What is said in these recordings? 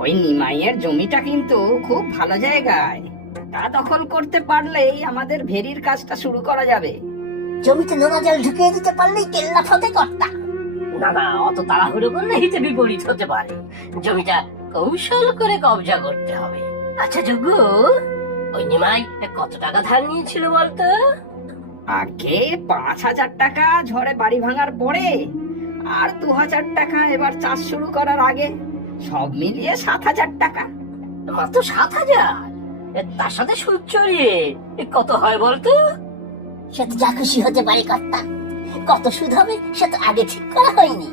ওই নিমাইয়ের জমিটা কিন্তু খুব ভালো জায়গায়। তা দখল করতে পারলেই আমাদের ভেরির কাজটা শুরু করা যাবে। জমিতে নোনা জল ঢুকিয়ে দিতে পারলেই কেল্লা ফতে কর্তা। না না, অত তাড়াহুড়ো করলে হিতে বিপরীত হতে পারে। জমিটা কৌশল করে কবজা করতে হবে। আচ্ছা যোগ্য, ওই নিমাই কত টাকা ধার নিয়েছিল বলতো? আগে 5,000 টাকা ঝড়ে বাড়ি ভাঙার পরে, আর 2,000 টাকা এবার চাষ শুরু করার আগে। সব মিলিয়ে 7,000 টাকা। মাত্র 7,000? তার সাথে সুদ চড়িয়ে কত হয় বলতো? সে তো যা খুশি হতে পারে কর্তা। কত সুদ হবে সে তো আগে ঠিক করা হয়নি।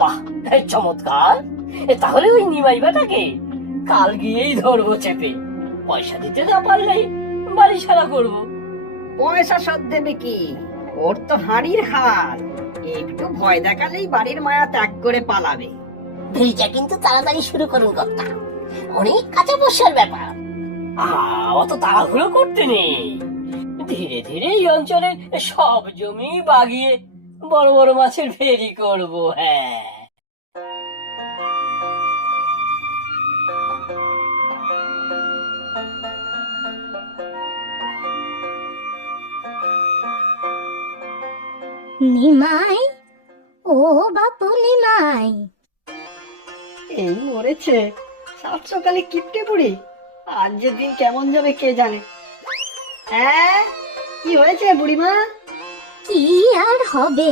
বাহ, চমৎকার! তাহলে ওই নিমাই বেটাকে কাল গিয়েই ধরবো চেপে। পয়সা দিতে না পারলেই বাড়ি ছাড়া করবো। পয়সা শোধ দেবে কি? ওর তো হাঁড়ির হাল। একটু ভয় দেখালেই বাড়ির মায়া ত্যাগ করে পালাবে। ভেরিটা কিন্তু তাড়াতাড়ি শুরু করুন কর্তা, অনেক কাঁচা পয়সার ব্যাপার। অত তাড়াহুড়ো করতে নেই। ধীরে ধীরে এই অঞ্চলের সব জমি বাগিয়ে বড় বড় মাছের ফেরি করবো। হ্যাঁ, নিমাই, ও বাপু নিমাই। এই মরেছে সাত সকালে কিপটে বুড়ি। আজ যে দিন কেমন যাবে কে জানে। হ্যাঁ, কি হয়েছে বুড়িমা? কি আর হবে,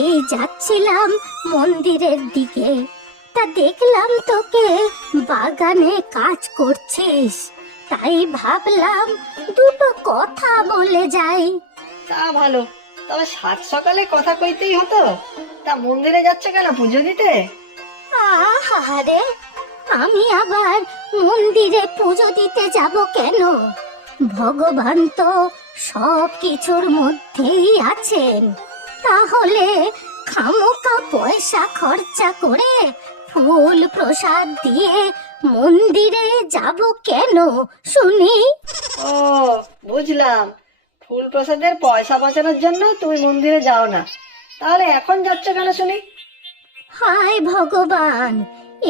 এই যাচ্ছিলাম মন্দিরের দিকে, তা দেখলাম তোকে বাগানে কাজ করছিস, তাই ভাবলাম দুটো কথা বলে যাই। তা ভালো, তবে সাত সকালে কথা কইতেই হতো। তা মন্দিরে যাচ্ছে কেন, পুজো দিতে? আহারে, আমি আবার মন্দিরে পুজো দিতে যাব কেন? ভগবান তো সব কিছুর মধ্যেই আছেন, তাহলে খামোকা পয়সা খরচা করে ফুল প্রসাদ দিয়ে মন্দিরে যাব কেন শুনি? ও, বুঝলাম। ফুল প্রসাদের পয়সা বাঁচানোর জন্য তুমি মন্দিরে যাও না। তাহলে এখন যাচ্ছ কেন শুনি? হায় ভগবান,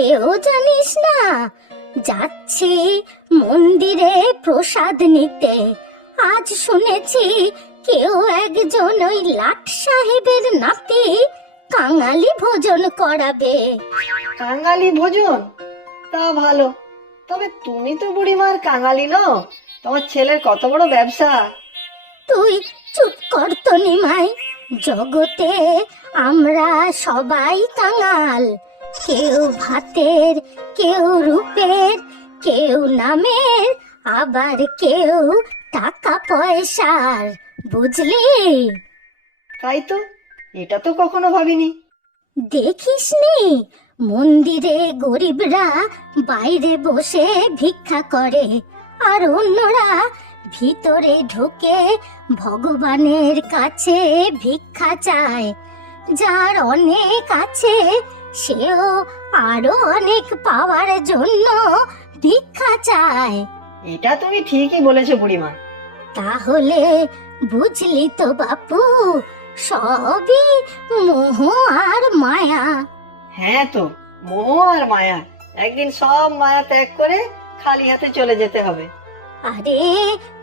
এও জানিস না? যাচ্ছি মন্দিরে প্রসাদ নিতে। আজ শুনেছি কেউ একজন ওই লাট সাহেবের নাতি কাঙালি ভোজন করাবে। কাঙালি ভোজন? তা ভালো। তবে তুমি তো বুড়িমার কাঙালি নও। তোমার ছেলের কত বড় ব্যবসা। তুই চুপ কর তো নিমাই। জগতে আমরা সবাই কাঙাল, কেউ ভাতের, কেউ রূপের, কেউ নামের, আবার কেউ টাকা পয়সার, বুঝলি? তাই তো, এটা তো কখনো ভাবিনি। দেখিসনি মন্দিরে গরিবরা বাইরে বসে ভিক্ষা করে, আর অন্যরা ভিতরে ঢুকে ভগবানের কাছে ভিক্ষা চায়। যার অনেক আছে সেও আরো অনেক পাওয়ার জন্য ভিক্ষা চায়। এটা তুমি ঠিকই বলেছো বুড়িমা। তাহলে বুঝলি তো বাপু, সবই মোহ আর মায়া। হ্যাঁ তো, মোহ আর মায়া। একদিন সব মায়া ত্যাগ করে খালি হাতে চলে যেতে হবে। আরে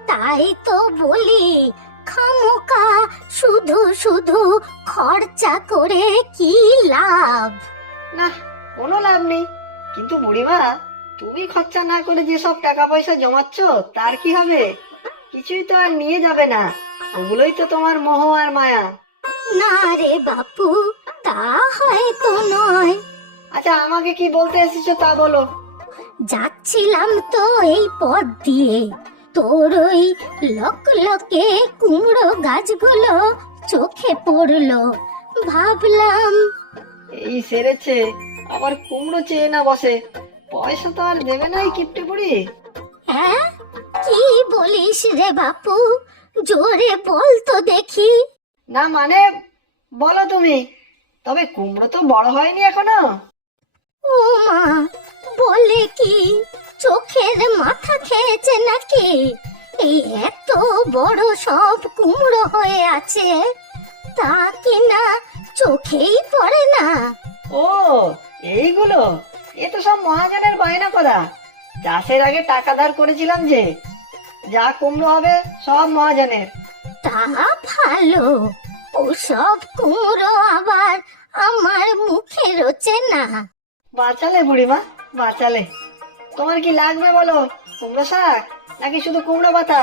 তাই তো বলি, খামোকা শুধু শুধু খরচা করে কি লাভ? না, কোনো লাভ নেই। কিন্তু বুড়িমা, তুমি খরচা না করে যেসব টাকা পয়সা জমাচ্ছ তার কি হবে? কিছুই তো আর নিয়ে যাবে না। ওগুলোই তো তোমার মোহ আর মায়া। না রে বাপু, তা হয়তো নয়। আচ্ছা, আমাকে কি বলতে এসেছো তা বলো। যাচ্ছিলাম তো এই পথ দিয়ে, তোর ওই লকলকে কুমড়ো গাছগুলো চোখে পড়লো, ভাবলাম। এই সেরেছে, আবার কুমড়ো চেয়ে না বসে। পয়সা তো আর দেবে না এই কিপটে বুড়ি। হ্যাঁ, কি বলিস রে বাপু? জোরে বল তো দেখি। না মানে, বলো তুমি। তবে কুমড়ো তো বড় হয়নি এখনো। ও মা, বলে কি? চোখের মাথা খেয়েছে নাকি? এই এত বড় সব কুমড়ো হয়ে আছে, তা কিনা চোখেই পড়ে না। ও, এইগুলো? এ তো সব মহাজনের বায়না করা। চাষের আগে টাকা ধার করেছিলাম যে, যা কুমড়ো হবে সব মহাজনের। তা ভালো। ওসব কুমড়ো আবার আমার মুখে রোচে না। বাঁচালে বুড়িমা, বাঁচালে। তোমার কি লাগবে বলো, কুমড়ো শাক নাকি শুধু কুমড়ো পাতা?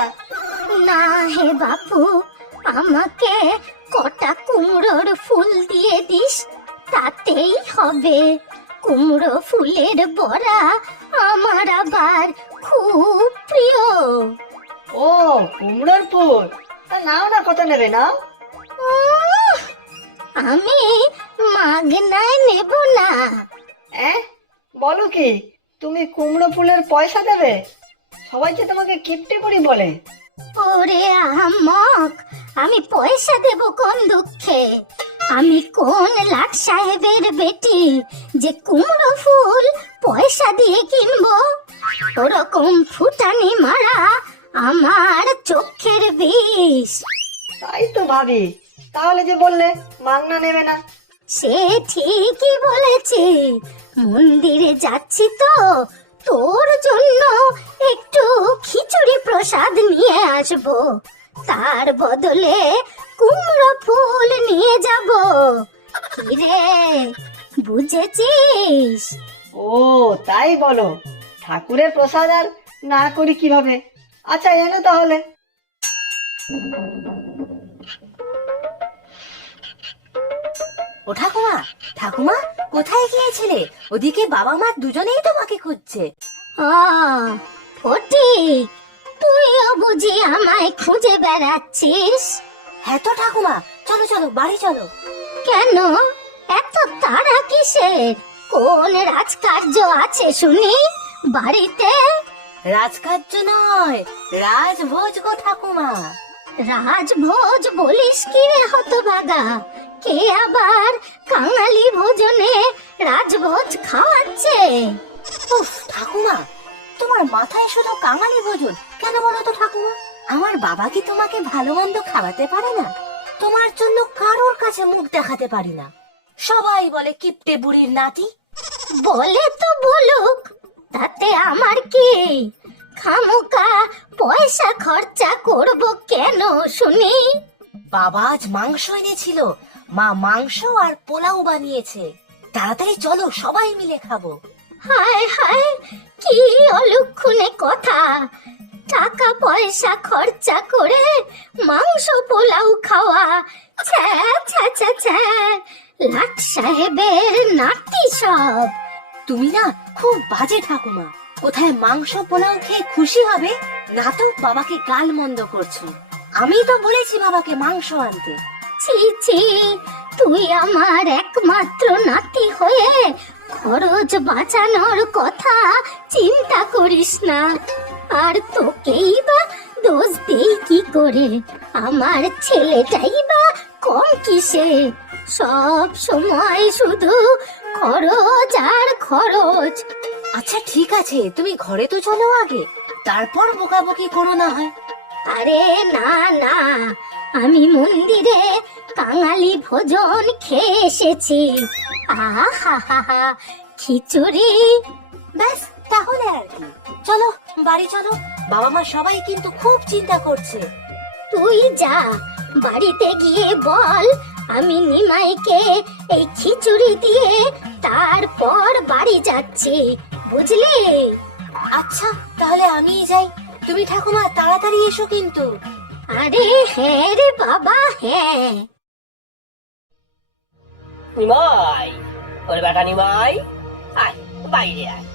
না হে বাপু, আমাকে কটা কুমড়োর ফুল দিয়ে দিস, তাতেই হবে। কুমড়ো ফুলের বড়া আমার আবার খুব প্রিয়। ও, কুমড়োর ফুল। তা নাও না, কত নেবে নাও। উহ, আমি মাগনায় নেব না। বলো কি, তুমি কুমড়ো ফুলের পয়সা দেবে? সবাই যে তোমাকে কিপটে বুড়ি বলে। ওরে আহমক, আমি পয়সা দেব কোন দুঃখে? আমি কোন লাট সাহেবের বেটি যে কুমড়ো ফুল পয়সা দিয়ে কিনবো? ওরকম ফুটানি মারা আমার চোখের বিষ। তাই তো ভাবি, তাহলে যে বললে মাগনা নেবে না। সে ঠিকই বলেছি, মন্দিরে যাচ্ছি তো, তোর জন্য একটু খিচুড়ি প্রসাদ নিয়ে আসবো, তার বদলে কুমড়ো ফুল নিয়ে যাব। কিরে, বুঝেছিস? ও, তাই বলো। ঠাকুরের প্রসাদ আর না করি কিভাবে? আচ্ছা, এলো তাহলে। ও ঠাকুমা, ঠাকুমা কোথায় গিয়েছিলে? ওদিকে বাবা মা দুজনেই তোমাকে খুঁজছে। ফটিক, তুইও বুঝি আমায় খুঁজে বেড়াচ্ছিস? হ্যাঁ তো ঠাকুমা, চলো চলো বাড়ি চলো। কেন এত তাড়া কিসের? কোন রাজকার্য আছে শুনি বাড়িতে? রাজকার্য নয়, রাজভোজ গো ঠাকুমা। রাজভোজ বলিস কি রে হতভাগা? কে আবার কাঙালি ভোজনে রাজভোজ খাওয়াচ্ছে? উফ ঠাকুমা, তোমার মাথায় শুধু কাঙালি ভোজন কেন বলো তো ঠাকুমা? আমার বাবা কি তোমাকে ভালো মন্দ খাওয়াতে পারে না? তোমার জন্য কারোর কাছে মুখ দেখাতে পারি না। সবাই বলে কিপটে বুড়ির নাতি। বলে তো বলুক, তাতে আমার কি? খামোকা পয়সা খরচা করব কেন শুনি? বাবা আজ মাংস এনেছিল, মা মাংস আর পোলাও বানিয়েছে। তাড়াতাড়ি চলো, সবাই মিলে খাবো। হায় হায়, কি অলক্ষণে কথা! টাকা পয়সা খরচা করে মাংস পোলাও খাওয়া! ছ্যা ছ্যা ছ্যা ছ্যা, লাট সাহেবের নাতি সব। তুমি না খুব বাজে ঠাকুমা। কোথায় মাংস পোলাও খেয়ে খুশি হবে, না তো বাবাকে গাল মন্দ করছো। আমি তো বলেছি বাবাকে মাংস আনতে। ছি ছি, তুই আমার একমাত্র নাতি হয়ে খরচ বাঁচানোর কথা চিন্তা করিস না। আর তোকেই বা দোষ দেই কি করে? আমার ছেলেটাই বা কম কিসে? সব সময় শুধু খরচ আর খরচ। আচ্ছা ঠিক আছে, তুমি ঘরে তো চলো আগে, তারপর বকাবকি করো না হয়। আরে না না, আমি মন্দিরে কাঙালি ভোজন খেয়ে এসেছি। আহা হা হা, খিচুড়ি। ব্যাস, তাহলে আর কি, চলো বাড়ি চলো। বাবা মা সবাই কিন্তু খুব চিন্তা করছে। তুই যা, বাড়িতে গিয়ে বল আমি নিমাইকে এই খিচুড়ি দিয়ে তারপর বাড়ি যাচ্ছি, বুঝলি? আচ্ছা তাহলে আমি যাই, তুমি ঠাকুমা তাড়াতাড়ি এসো কিন্তু। আরে হ্যাঁ রে বাবা, হ্যাঁ। নিমাই, ওর বেটা নিমাই, আয় বাইরে আয়।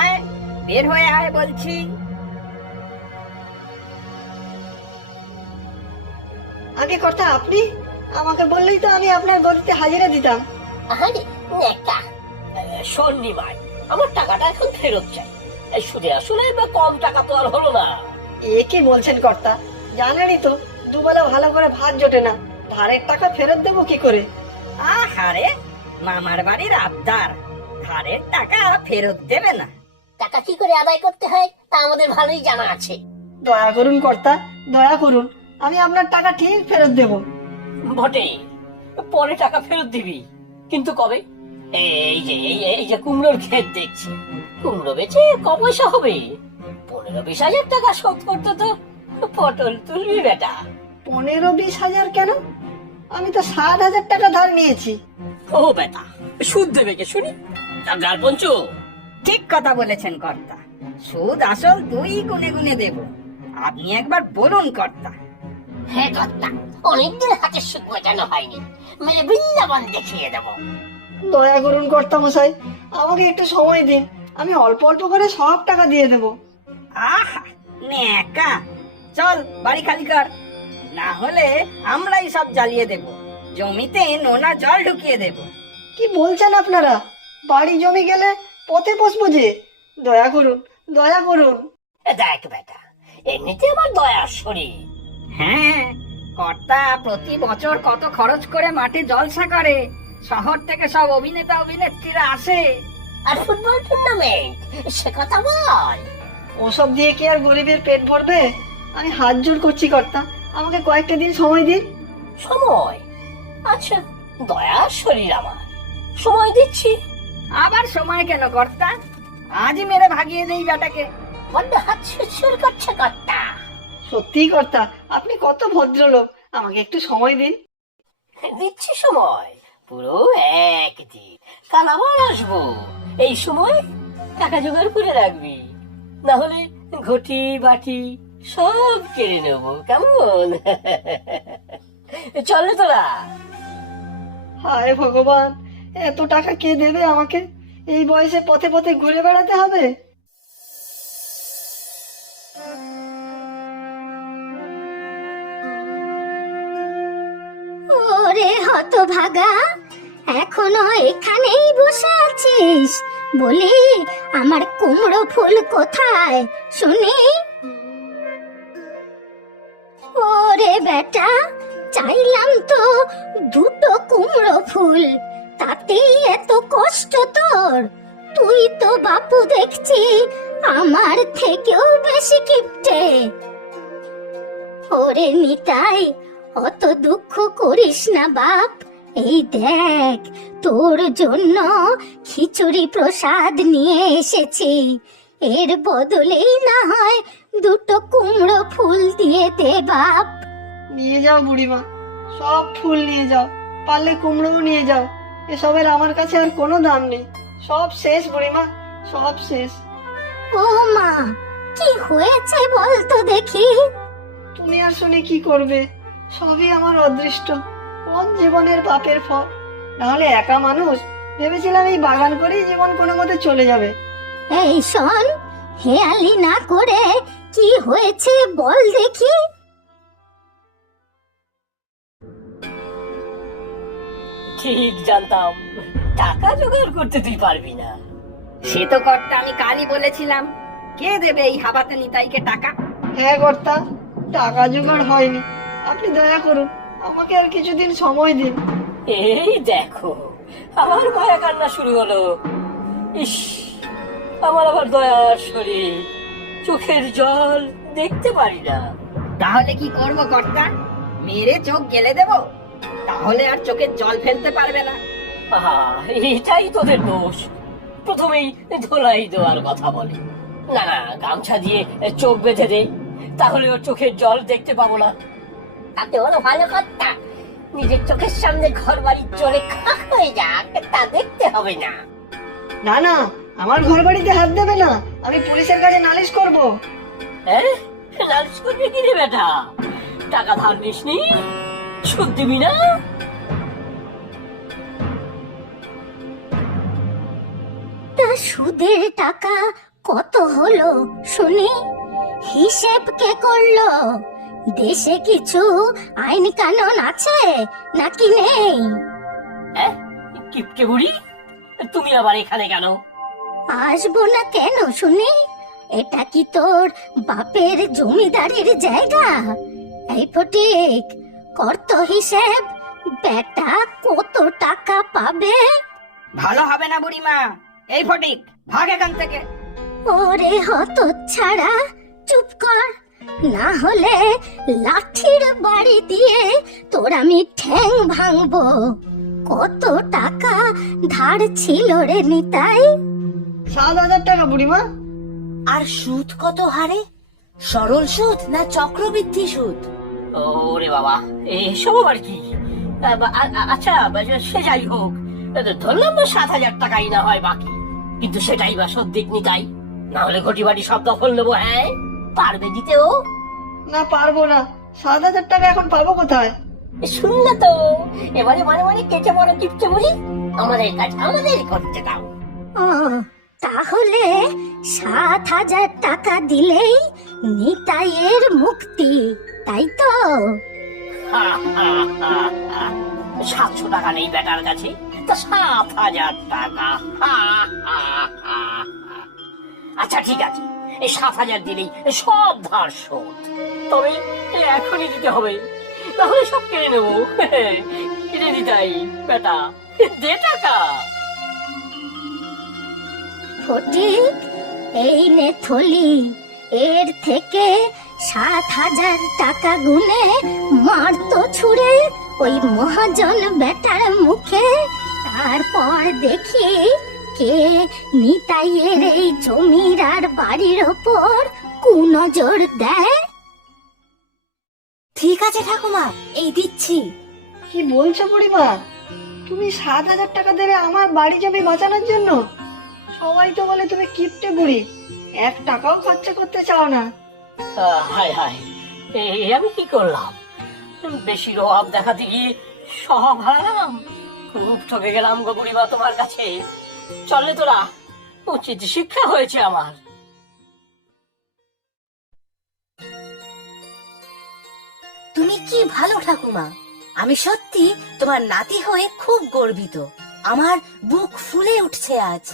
আয়, বের হয়ে আয় বলছি। আগে কথা আপনি আমাকে বললেই তো আমি আপনার গদিতে হাজিরা দিতাম। আরে নেকা, শোন নিমাই, আমার টাকাটা এখন ফেরত চাই। সুদে আসলে কম টাকা তো আর হলো না। এ কি বলছেন কর্তা? জানেনই তো দুবেলা ভালো করে ভাত জোটে না, ধারের টাকা ফেরত দেবো কি করে? আহারে, মামার বাড়ির আবদার, ধারের টাকা ফেরত দেবে না? টাকা কি করে আদায় করতে হয় তা আমাদের ভালোই জানা আছে। দয়া করুন কর্তা, দয়া করুন, আমি আপনার টাকা ঠিক ফেরত দেবো। বটে, পরে টাকা ফেরত দিবি, কিন্তু কবে? এই যে কুমড়োর ক্ষেত দেখছি, কুমড়ো বেচে ক পয়সা হবে? 15-20 হাজার টাকা শোধ করতে তো পটল তুলবি বেটা। 15-20 হাজার কেন? আমি তো 60,000 টাকা ধার নিয়েছি। ও বেটা, সুদ দেবে কে শুনি? গাল পঞ্চু, ঠিক কথা বলেছেন কর্তা, সুদ আসল দুই গুনে গুনে দেব। আপনি একবার বলুন কর্তা। হ্যাঁ কর্তা, অনেকদিন হাতে সুদ মেটানো হয়নি, মেলে বৃন্দাবন দেখিয়ে দেবো। দয়া করুন কর্তা মশাই, আমাকে একটু সময় দিন, আমি অল্প অল্প করে সব টাকা দিয়ে দেব। আহা নেকা, চল বাড়ি খালি কর, না হলে আমরাই সব জ্বালিয়ে দেব, জমিতে নোনা জল ঢুকিয়ে দেব। কি বলছেন আপনারা? বাড়ি জমি গেলে পথে বসবো যে? দয়া করুন, দয়া করুন। দেখ বেটা, এমনিতে আমার দয়ার শরীর। হ্যাঁ, কর্তা প্রতি বছর কত খরচ করে মাঠে জলসা করে, শহর থেকে সব অভিনেতা অভিনেত্রীরা আসে। আর ফুটবল টুর্নামেন্ট, সে কথা বল। ওসব দিয়ে কি আর গরিবের পেট ভরবে? আমি হাত জোড় করছি কর্তা, আমাকে কয়েকটা দিন সময় দিন। সময়? আচ্ছা, দয়ার শরীর আমার, সময় দিচ্ছি। আবার সময় কেন কর্তা? আজই মেরে ভাগিয়ে দেই বেটাকে। বড্ড হাত সুরসুর করছে কর্তা। সত্যি কর্তা, আপনি কত ভদ্রলোক, আমাকে একটু সময় দিন। দিচ্ছি সময়, পুরো 1 দিন। কাল আবার আসবো এই সময়, টাকা জোগাড় করে রাখবি, না হলে ঘটি বাটি সব কেড়ে নেবো, কেমন? চল তোরা। হায় ভগবান, এত টাকা কে দেবে আমাকে? এই বয়সে পথে পথে ঘুরে বেড়াতে হবে? ওরে হতভাগা, এখনো এখানেই বসে আছিস? বলি, আমার কুমড়ো ফুল কোথায় শুনি? ওরে বেটা, চাইলাম তো 2টো কুমড়ো ফুল, তাতেই এত কষ্ট তোর? তুই তো বাপু দেখছি আমার থেকেও বেশি কিপটে। ওরে নিতাই, অত দুঃখ করিস না বাপ, এই দেখ তোর জন্য খিচুড়ি প্রসাদ নিয়ে এসেছি, এর বদলেই না হয় 2টো কুমড়ো ফুল দিয়ে দে বাপ। নিয়ে যাও বুড়িমা, সব ফুল নিয়ে যাও, পারলে কুমড়োও নিয়ে যাও, এসবের আমার কাছে আর কোনো দাম নেই। সব শেষ বুড়িমা, সব শেষ। ও মা, কি হয়েছে বল তো দেখি? তুমি আর শুনে কি করবে? সবই আমার অদৃষ্ট, কোন জীবনের পাপের ফল। নাহলে একা মানুষ, ভেবেছিলাম এই বাগান করেই জীবন কোনো মতে চলে যাবে। এই শোন, হেয়ালি না করে কি হয়েছে বল দেখি। ঠিক জানতাম টাকা জোগাড় করতে তুই পারবি না। সে তো কর্তা আমি কালই বলেছিলাম, কে দেবে এই হাবাতে নিতাইকে টাকা? হ্যাঁ কর্তা, টাকা জোগাড় হয়নি, আপনি দয়া করুন, আমাকে আর কিছুদিন সময় দিন। এই দেখো, আমার মায়া কান্না শুরু হলো। ইস, আমার আবার দয়ার শরীর, চোখের জল দেখতে পারি না। তাহলে কি করব কর্তা? মেরে চোখ গেলে দেব? তাহলে আর চোখের জল ফেলতে পারবে না। আহা, এটাই তোদের দোষ, প্রথমেই ধোলাই দেওয়ার কথা বলে। না না, গামছা দিয়ে চোখ বেঁধে দে, তাহলে ওর চোখের জল দেখতে পাবো না। তাতে হলো ভালো কথা, নিজের চোখের সামনে ঘর বাড়ি চলে খাক হয়ে যাক, তা দেখতে হবে না। না না, আমার ঘর বাড়িতে হাত দেবে না, আমি পুলিশের কাছে নালিশ করব। হ্যাঁ, নালিশ করবি কি রে বেটা? টাকা ধার নিসনি, সুদ দিবি না? তা সুদের টাকা কত হলো শুনি? হিসেব কে করলো? দেশে কিছু আইন কানুন আছে নাকি নেই? হ্যাঁ, কিপটে বুড়ি, তুমি আবার এখানে কেন? আসবো না কেন শুনি? এটা কি তোর বাপের জমিদারির জায়গা? এই ফটিক, কর্ত হিসেব, বেটা কত টাকা পাবে? ভালো হবে না বুড়িমা। এই ফটিক, ভাগ এখান থেকে। ওরে হতচ্ছাড়া, চুপ কর, না হলে লাঠির বাড়ি দিয়ে তোর আমি ঠ্যাং ভাঙবো। কত টাকা ধার ছিল রে নিতাই? 7,000 টাকা বুড়িমা। আর সুদ কত হারে? সরল সুদ না চক্রবৃদ্ধি সুদ? ওরে বাবা, এসব আবার কি? আচ্ছা, সে যাই হোক, ধরলাম 7,000 টাকাই না হয় বাকি, কিন্তু সেটাই বা সদ্দিক নিতাই, না হলে ঘটি বাটি সব দখল নেবো। হ্যাঁ, পারবে দিতেও? না, পারবো না। 7,000 টাকা এখন পাবো কোথায়? শুনলে তো, এবারে মানে মানে কেটে বড় কিপটে বলি, আমাদের কাজ আমাদের করতে দাও। ও, তাহলে 7,000 টাকা দিলেই নিতাইয়ের মুক্তি, তাই তো? 700 টাকা নেই বেটার কাছে, তা 7,000 টাকা। আচ্ছা ঠিক আছে, এই 7,000 দিলেই সব ধার শোধ। তবে এখনই দিতে হবে, তাহলে সব কেড়ে নেবো। কিনে দিতাই বেটা, দে টাকা। ফটিক, এই নে থলি, এর থেকে 7,000 টাকা গুনে মারতো ছুড়ে ওই মহাজন বেটার মুখে। তারপর দেখি কে নিতাইয়ের এই জমির আর বাড়ির ওপর কুনজর দেয়। ঠিক আছে ঠাকুমা, এই দিচ্ছি। কি বলছো বুড়িমা? তুমি 7,000 টাকা দেবে আমার বাড়ি জমি বাঁচানোর জন্য? সবাই তো বলে তুমি কিপটে বুড়ি, 1 টাকাও খরচা করতে চাও না। হায় হায়, আমি কি করলাম? বেশি রোয়াব দেখাতে গিয়ে সব হারালাম। খুব ঠকে গেলাম গো বুড়িমা তোমার কাছে। চললে তোরা, উচিত শিক্ষা হয়েছে আমার। তুমি কি ভালো ঠাকুমা, আমি সত্যি তোমার নাতি হয়ে খুব গর্বিত। আমার বুক ফুলে উঠছে আজ।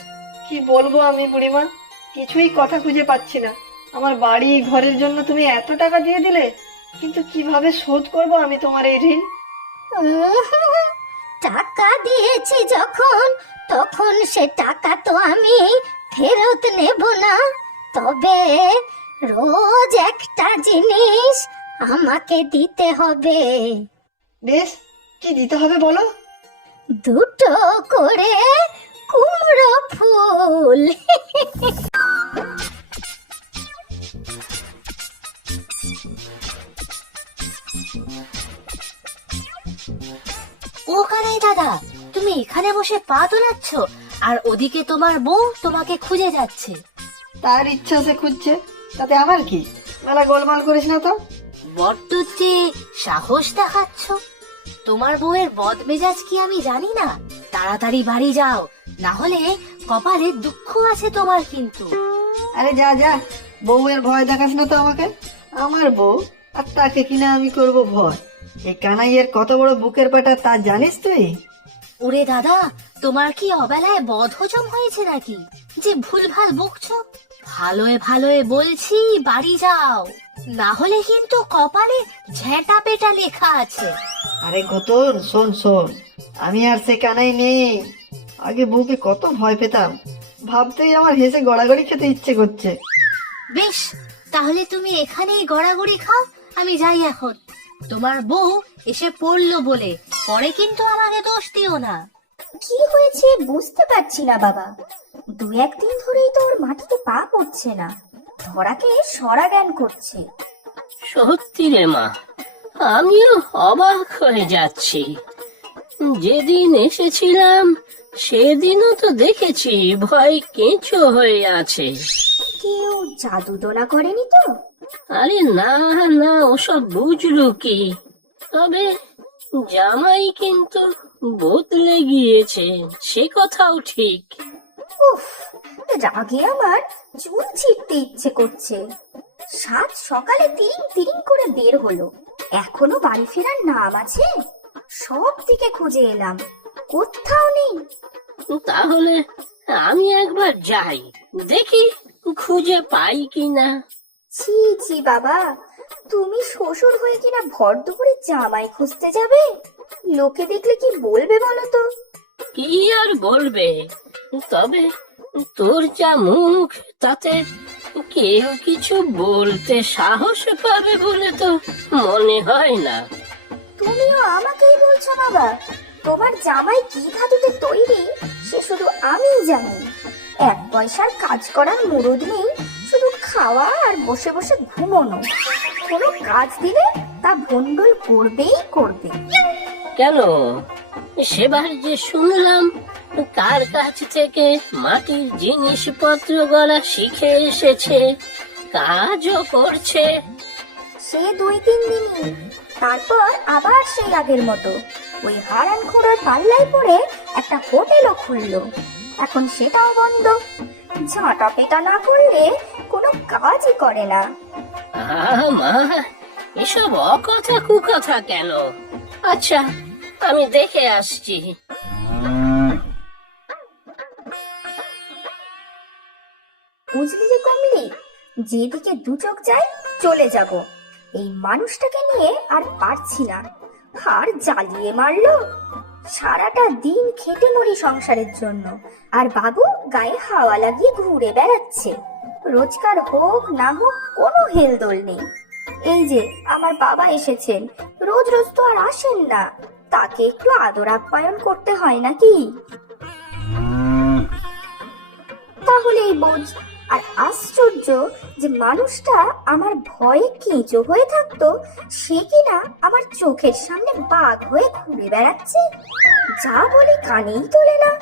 কি বলবো আমি বুড়িমা, কিছুই কথা খুঁজে পাচ্ছি না। আমার বাড়ি ঘরের জন্য তুমি এত টাকা দিয়ে দিলে, কিন্তু কিভাবে শোধ করব আমি তোমার এই ঋণ? টাকা দিয়েছি যখন, তখন সে টাকা তো আমি ফেরত নেব না। তবে রোজ একটা জিনিস আমাকে দিতে হবে। বেশ, কি দিতে হবে বলো? 2টো করে কুমড়ো ফুল। ও কানাই দাদা, তুমি এখানে বসে পা দোলাচ্ছ, আর ওদিকে তোমার বউ তোমাকে খুঁজে যাচ্ছে। তার ইচ্ছা সে খুঁজছে, তাতে আবার কি? মেলা গোলমাল করিস না তো। বড্ড যে সাহস দেখাচ্ছ। তোমার বউয়ের বদমেজাজ কি আমি জানি না? তাড়াতাড়ি বাড়ি যাও, না হলে কপালে দুঃখ আছে তোমার কিন্তু। আরে যা যা, বউয়ের ভয় দেখাস না তো আমাকে। আমার বউ, আর তাকে কিনা আমি করব ভয়? এই কানাইয়ের কত বড় বুকের পাটা তা জানিস তুই? ওরে দাদা, তোমার কি অবেলায় বদহজম হয়েছে নাকি যে ভুলভাল বকছো? ভালোয় ভালোয় বলছি বাড়ি যাও, না হলে কিন্তু কপালে ঝেঁটা পেটা লেখা আছে। আরে গতর, শোন শোন, আমি আর সে কানাই নেই। আগে বউকে কত ভয় পেতাম, ভাবতেই আমার হেসে গড়াগড়ি খেতে ইচ্ছে করছে। বেশ, তাহলে তুমি এখানেই গড়াগড়ি খাও, আমি যাই এখন। তোমার বউ এসে পড়লো বলে পরে কিন্তু আমাকে দোষ দিও না। কি হয়েছে বুঝতে পারছি না বাবা। 2-1 দিন ধরেই তো ওর মাটিতে পা পড়ছে না, ধরাকে সরা জ্ঞান করছে। সত্যি রে মা, আমিও অবাক হয়ে যাচ্ছি। যেদিন এসেছিলাম সেদিনও তো দেখেছি ভয় কেঁচো হয়ে আছে। কেউ জাদু টোনা করেনি তো? আরে না না, ওসব বুঝলো কি? তবে জামাই কিন্তু বদলে গিয়েছে, সে কথাও ঠিক। উফ, রাগে আমার চুল ছিঁড়তে ইচ্ছে করছে। সাত সকালে তিরিং তিরিং করে বের হলো, এখনো বাড়ি ফেরার নাম আছে? সব দিকে খুঁজে এলাম, কোথাও নেই। তাহলে আমি একবার যাই, দেখি খুঁজে পাই কিনা। ছি ছি বাবা, তুমি শ্বশুর হয়ে কিনা ভর দুপুরে জামাই খুঁজতে যাবে? লোকে দেখলে কি বলবে বলো তো? কি আর বলবে, তবে তোর যা মুখ, তাতে কেউ কিছু বলতে সাহস পাবে বলে তো মনে হয় না। তুমিও আমাকেই বলছো বাবা? তোমার জামাই কি ধাতুতে তৈরি সে শুধু আমিই জানি। 1 পয়সার কাজ করার মুরদ নেই, শুধু খাওয়া আর বসে বসে ঘুমোনো। কোনো কাজ দিলে তা ভন্ডুল করবেই করবে। কেন, সেবার যে শুনলাম কার কাছ থেকে মাটির জিনিসপত্র গড়া শিখে এসেছে, কাজও করছে। সে 2-3 দিনই, তারপর আবার সেই আগের মতো ওই হারান খুড়োর পাল্লায় পড়ে একটা হোটেলও খুললো। এখন সেটাও বন্ধ। ঝাঁটা পেটা না করলে কোনো কাজই করে না। মা, এসব অকথা কুকথা কেন? আচ্ছা, আমি দেখে আসছি। বুঝলি যে কমলি, যেদিকে 2 চোখ যায় চলে যাব। এই মানুষটাকে নিয়ে আর পারছি না। আর জ্বালিয়ে মারলো। সারাটা দিন খেটে মরি সংসারের জন্য, আর বাবু গায়ে হাওয়া লাগিয়ে ঘুরে বেড়াচ্ছে। রোজগার হোক না হোক কোনো হেলদোল নেই। এই যে আমার বাবা এসেছেন, রোজ রোজ তো আর আসেন না, তাকে একটু আদর আপ্যায়ন করতে হয় নাকি? তাহলেই বোঝ। আর আশ্চর্য যে মানুষটা আমার ভয়ে কেঁচো হয়ে থাকতো, সে কিনা আমার চোখের সামনে বাঘ হয়ে ঘুরে বেড়াচ্ছে। যা বলি কানেই তোলে না।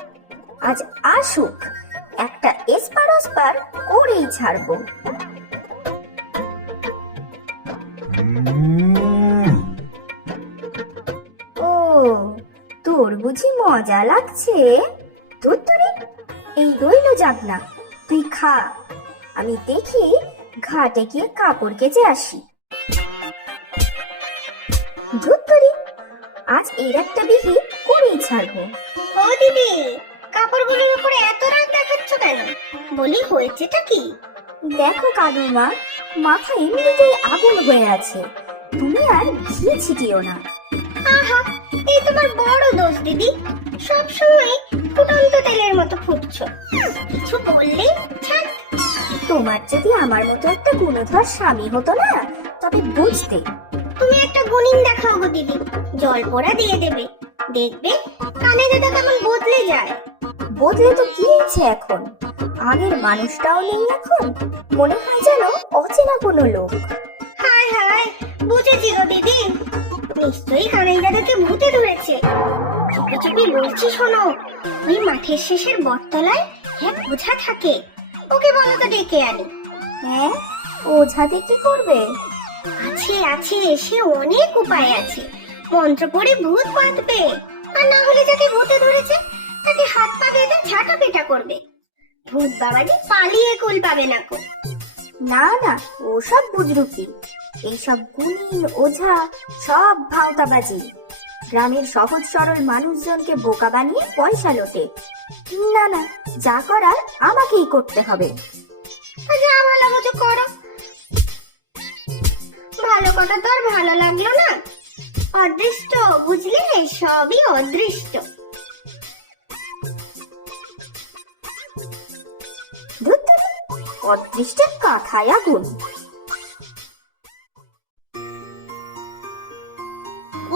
আজ আসুক, একটা এসপার ওসপার করেই ছাড়বো। ও, তোর বুঝি মজা লাগছে? তোর তোরে এই রইল যাক না, তুই খা। আমি দেখি ঘাটে গিয়ে কাপড় কেচে আসি। ধুত্তরি, আজ এর একটা বিহি করেই ছাড়বো। ও দিদি, কাপড়গুলোর উপরে এত রাগ দেখাচ্ছ কেন? বলি হয়েছেটা কি? দেখো কানুমা, মাথা এমনিতেই আগুন হয়ে আছে, তুমি আর ঘি ছিটিও না। আহা, এই তোমার বড় দোষ দিদি, সবসময় ফুটন্ত তেলের মতো ফুটছো। কিছু বললে ছাড়। তোমার যদি আমার মতো একটা গুণধর স্বামী হতো না, তবে বুঝতে। তুমি একটা গুণিন দেখাও গো দিদি, জল পোড়া দিয়ে দেবে, দেখবে কানে দাদা কেমন বদলে যায়। বদলে তো গিয়েছে এখন, আগের মানুষটাও নেই এখন, মনে হয় যেন অচেনা কোনো লোক। হায় হায়, বুঝেছি গো দিদি, নিশ্চয়ই কানাই দাদাকে ভূতে ধরেছে। চুপি চুপি বলছি শোনো, ওই মাঠের শেষের বটতলায় এক ওঝা থাকে, ওকে বলো তো ডেকে আনি। হ্যাঁ, ওঝাতে কি করবে? আছে আছে, সে অনেক উপায় আছে। মন্ত্র পড়ে ভূত বাঁধবে, আর না হলে যাকে ভূতে ধরেছে তাকে হাত পা বেঁধে ঝাঁটা পেটা করবে। ভূত বাবাজি পালিয়ে কুল পাবে না কো। না না, ওসব বুঝরু কি, এইসব গুণিন ওঝা সব ভাওতাবাজি। গ্রামের সহজ সরল মানুষজনকে বোকা বানিয়ে পয়সা লোটে। না না, যা করার আমাকেই করতে হবে। যা ভালো মতো করো। ভালো কথা তো আর ভালো লাগলো না। অদৃষ্ট বুঝলে, সবই অদৃষ্ট। অদৃষ্টের কাঁথায় আগুন।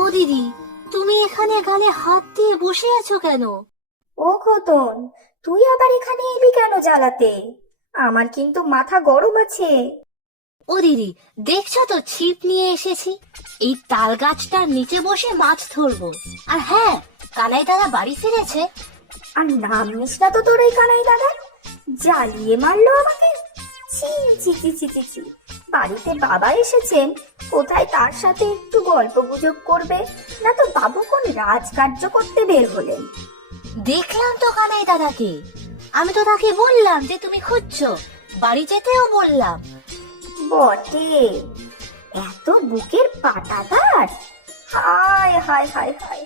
ও দিদি, তুমি এখানে গালে হাত দিয়ে বসে আছো কেন? ও খোতন, তুই আবার এখানে এলি কেন জ্বালাতে? আমার কিন্তু মাথা গরম আছে। ও দিদি, দেখছো তো ছিপ নিয়ে এসেছি, এই তাল গাছটার নিচে বসে মাছ ধরবো। আর হ্যাঁ, কানাই দাদা বাড়ি ফিরেছে। আর নাম নিস না তো তোর এই কানাই দাদা, জ্বালিয়ে মারলো আমাকে। ছি ছি ছি ছি ছি ছি। বাড়িতে বাবা এসেছেন, কোথায় তার সাথে একটু গল্প গুজব করবে, না তো বাবু কোন রাজকার্য করতে বের হলেন। দেখলাম তো কানাই দাদাকে, আমি তো তাকে বললাম যে তুমি খুঁজছো, বাড়ি যেতেও বললাম। বটে, এত বুকের পাটা তার। হায় হায় হায় হায়,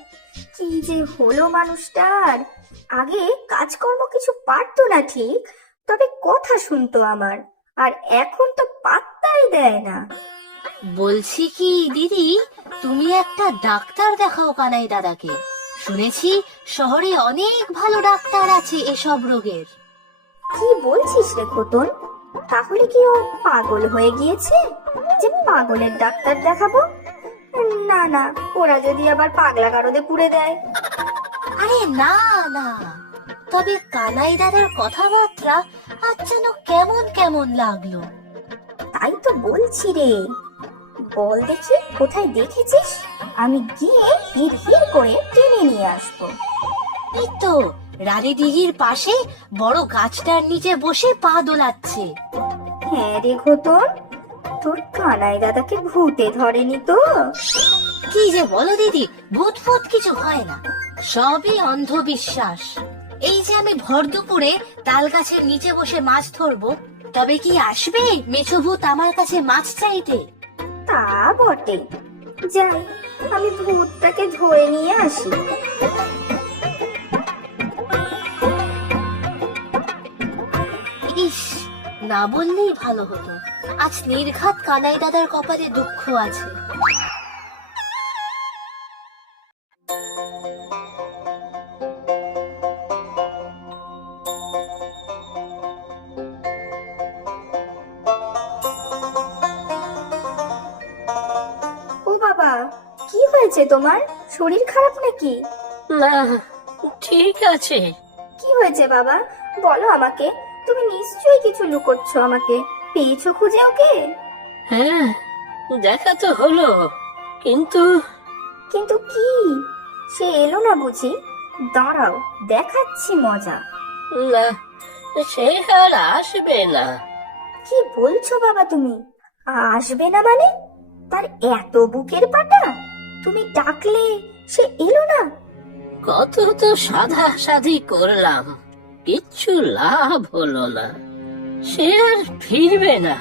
কি যে হলো মানুষটার। আগে কাজকর্ম কিছু পারতো না ঠিক, তবে কথা শুনতো আমার, আর এখন তো পাত্তাই দেয় না। বলছি কি দিদি, তুমি একটা ডাক্তার দেখাও কানাই দাদাকে। শুনেছি শহরে অনেক ভালো ডাক্তার আছে এসব রোগের। কি বলছিস রে খোতন? তাহলে কি ও পাগল হয়ে গিয়েছে যে পাগলের ডাক্তার দেখাবো? না না, ওরা যদি আবার পাগলা গারদে পুড়ে দেয়। আরে না না, তবে কানাই দাদার কথাবার্তা আজ যেন কেমন কেমন লাগলো। তাই তো বলছি রে, বল দেখি কোথায় দেখেছিস, আমি গিয়ে হির হির করে টেনে নিয়ে আসবো। এই তো রানী দিঘির পাশে বড় গাছটার নিচে বসে পা দোলাচ্ছে। হ্যাঁ রে ঘোতন, তোর কানাই দাদাকে ভূতে ধরেনি তো? কি যে বলো দিদি, ভূত ফুত কিছু হয় না, সবই অন্ধবিশ্বাস। এই যে আমি ভর দুপুরে তাল গাছের নিচে বসে মাছ ধরবো, তবে কি আসবে মেছো ভূত আমার কাছে মাছ চাইতে? তা বটে, যাই আমি ভূতটাকে ধরে নিয়ে আসি। ইস, না বললেই ভালো হতো, আজ নির্ঘাত কানাই দাদার কপালে দুঃখ আছে। ও বাবা, কি হয়েছে তোমার? শরীর খারাপ নাকি? না, ঠিক আছে। কি হয়েছে বাবা, বলো আমাকে। তুমি নিশ্চয়ই কিছু লুকোচ্ছ আমাকে। পেয়েছো খুঁজে ওকে? হ্যাঁ, দেখা তো হলো, কিন্তু কিন্তু কি? সে এলো না বুঝি? দাঁড়াও, দেখাচ্ছি মজা। না, সে আর আসবে না। কি বলছো বাবা তুমি? আসবে না মানে? তার এত বুকের পাটা, তুমি ডাকলে সে এলো না? কত তো সাধা সাধি করলাম, কিচ্ছু লাভ হলো না। সে আর ফিরবে না।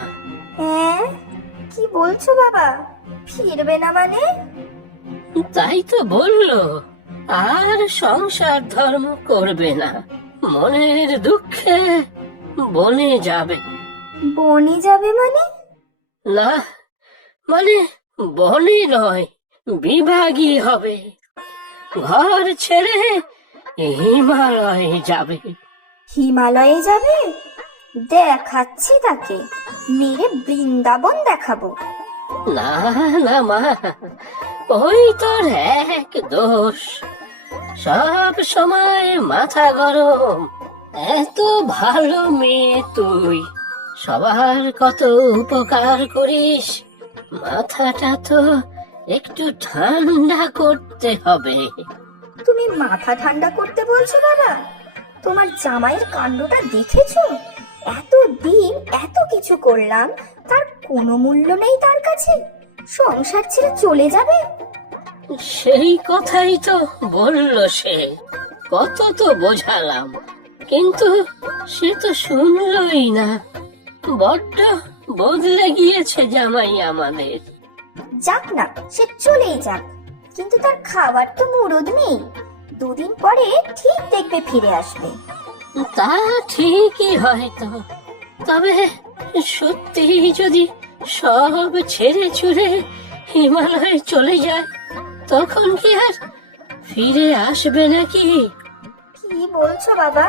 হ্যাঁ, কি বলছো বাবা? ফিরবে না মানে? তাই তো বললো, আর সংসার ধর্ম করবে না, মনের দুঃখে বনে যাবে। বনে যাবে মানে? না, মানে বনে নয়, বিভাগী হবে, ঘর ছেড়ে হিমালয়ে যাবে। হিমালয়ে যাবে? দেখাচ্ছি তাকে, মেরে বৃন্দাবন দেখাবো। না না মা, ওই তোর এক দোষ, সব সময় মাথা গরম। এত ভালো মেয়ে তুই, সবার কত উপকার করিস, মাথাটা তো একটু ঠান্ডা করতে হবে। তুমি মাথা ঠান্ডা করতে বলছো বাবা? তোমার জামাইয়ের কাণ্ডটা দেখেছো? এতদিন এত কিছু করলাম, তার কোনো মূল্য নেই তার কাছে? সংসার ছেড়ে চলে যাবে? সেই কথাই তো বললো সে, কত তো বোঝালাম, কিন্তু সে তো শুনলই না। বড্ড বদলে গিয়েছে জামাই আমাদের। যাক না, সে চলেই যাক, কিন্তু তার খাবার তো মুরদ নেই। দুদিন পরে ঠিক দেখবে ফিরে আসবে। তা ঠিকই হয়তো, তবে সত্যি যদি সব ছেড়ে ছুড়ে হিমালয়ে চলে যায়, তখন কি আর ফিরে আসবে নাকি? কি বলছো বাবা?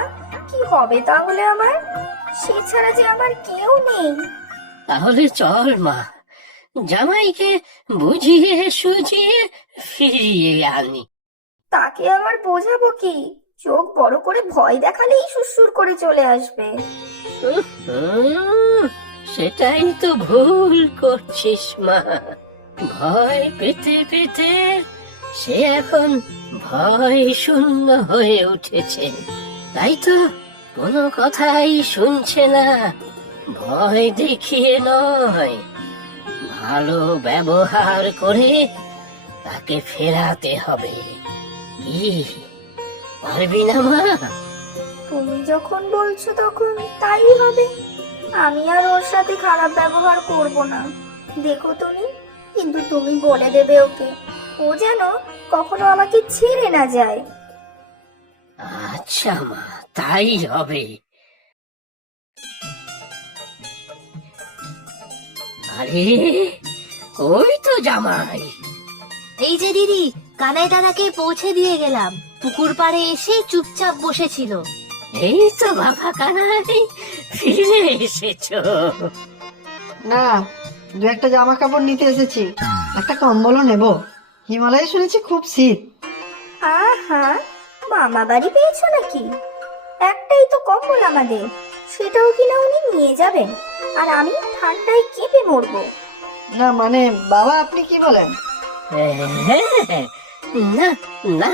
কি হবে তাহলে আমার? সে ছাড়া যে আমার কেউ নেই। তাহলে চল মা, জামাইকে বুঝিয়ে সুঝিয়ে ফিরিয়ে আনি। তাকে আবার বোঝাবো কি? চোখ বড় করে ভয় দেখালেই সুসুর করে চলে আসবে। সেটাই তো ভুল করছিস মা, ভয় পেতে পেতে সে এখন ভয় শূন্য হয়ে উঠেছে, তাই তো কোনো কথাই শুনছে না। ভয় দেখিয়ে নয়, ভালো ব্যবহার করে তাকে ফেরাতে হবে। কি পারবি না মা? তুমি যখন বলছো তখন তাই হবে। আমি আর ওর সাথে খারাপ ব্যবহার করব না, দেখো তুমি। কিন্তু তুমি বলে দেবে ওকে, ও যেন কখনো আমাকে ছেড়ে না যায়। আচ্ছা মা, তাই হবে। আরে ওই তো জামাই। এই যে দিদি, কানাই দাদাকে পৌঁছে দিয়ে গেলাম। পুকুর পাড়ে এসে চুপচাপ বসেছিল। এই তো বাবা কানাই, ফিরে এসেছো। না, দু একটা জামা কাপড় নিতে এসেছি, একটা কম্বলও নেব। হিমালয়ে শুনেছি খুব শীত। আহা, মামা বাড়ি পেয়েছো নাকি? একটাই তো কম্বল আমাদের, সেটাও কিনা উনি নিয়ে যাবেন, আর আমি ঠান্ডায় কেঁপে মরবো। না মানে বাবা, আপনি কি বলেন? হ্যাঁ, না না,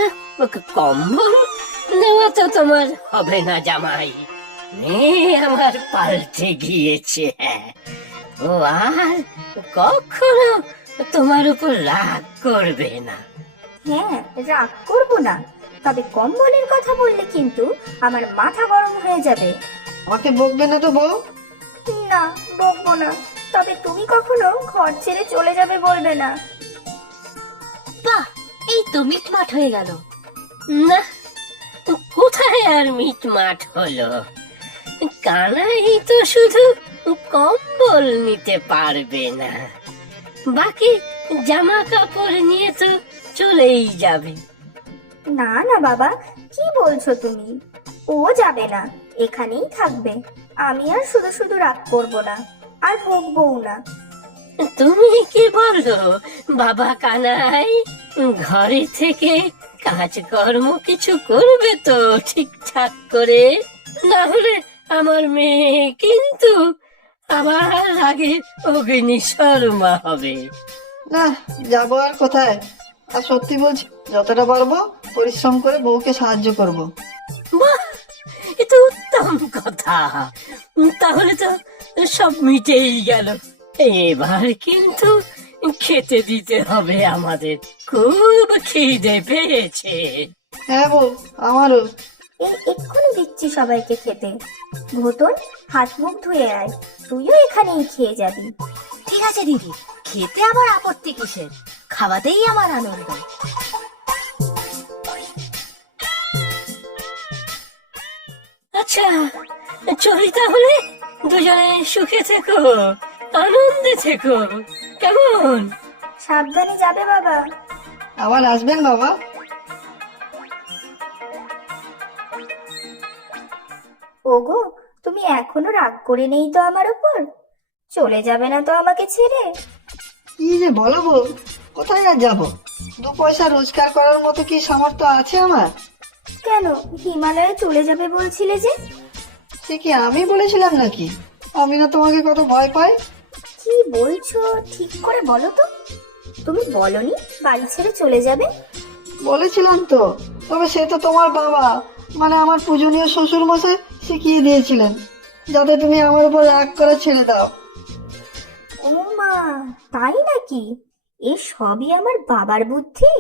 কম্বল নেওয়া তো তোমার হবে না জামাই। মেয়ে আমার পাল্টে গিয়েছে। হ্যাঁ, ও আর কখনো তোমার উপর রাগ করবে না। হ্যাঁ, রাগ করবো না, তবে কম্বলের কথা বললে কিন্তু আমার মাথা গরম হয়ে যাবে। আমাকে বকবে না তো বউ? না, বকবো না, তবে তুমি কখনো ঘর ছেড়ে চলে যাবে বলবে না। বাহ, এই তো মিটমাট হয়ে গেল। না, কোথায় আর মিটমাট হলো? কানাই তো শুধু কম্বল নিতে পারবে না, বাকি জামা কাপড় নিয়ে তো চলেই যাবে। না না বাবা, কি বলছো তুমি? ও যাবে না, এখানেই থাকবে। আমি আর শুধু শুধু রাগ করবো না, আর বকবও না। তুমি কি বলো বাবা কানাই? ঘরে থেকে কাজকর্ম কিছু করবে তো ঠিকঠাক করে, না হলে আমার মেয়ে কিন্তু আবার আগে অগ্নি শর্মা হবে। না, যাবো আর কোথায়? আর সত্যি বলছি, যতটা পারবো পরিশ্রম করে বউকে সাহায্য করব। বাহ, এ তো উত্তম কথা। তাহলে তো সব মিটেই গেল। এবার কিন্তু খেতে দিতে হবে আমাদের, খুব খিদে পেয়েছে। হ্যাঁ বউ, আমারও। এই এক্ষুনি দিচ্ছি সবাইকে খেতে। ঘোতন, হাত মুখ ধুয়ে আয়, তুইও এখানেই খেয়ে যাবি। ঠিক আছে দিদি, খেতে আবার আপত্তি কিসের? খাওয়াতেই আমার আনন্দ। আচ্ছা, চলি তাহলে। দুজনে সুখে থেকো, আনন্দে থেকো, কেমন? সাবধানে যাবে বাবা। আবার আসবেন বাবা। ওগো, তুমি এখনো রাগ করে নেই তো আমার উপর? চলে যাবে না তো আমাকে ছেড়ে? কি যে বলো বউ, কোথায় আর যাবো? দু পয়সা রোজগার করার মতো কি সামর্থ্য আছে আমার? কেন, হিমালয়ে চলে যাবে বলছিলে যে? সে কি আমি বলেছিলাম নাকি? আমি না তোমাকে কত ভয় পাই? কি বলছো ঠিক করে বলো তো। তুমি বলনি বাড়ি ছেড়ে চলে যাবে? বলেছিলাম তো, তবে সে তো তোমার বাবা, মানে আমার পূজনীয় শ্বশুর মশাই শিখিয়ে দিয়েছিলেন যাতে তুমি আমার উপর রাগ করে ছেড়ে দাও। ও মা, তাই নাকি? এ সবই আমার বাবার বুদ্ধি?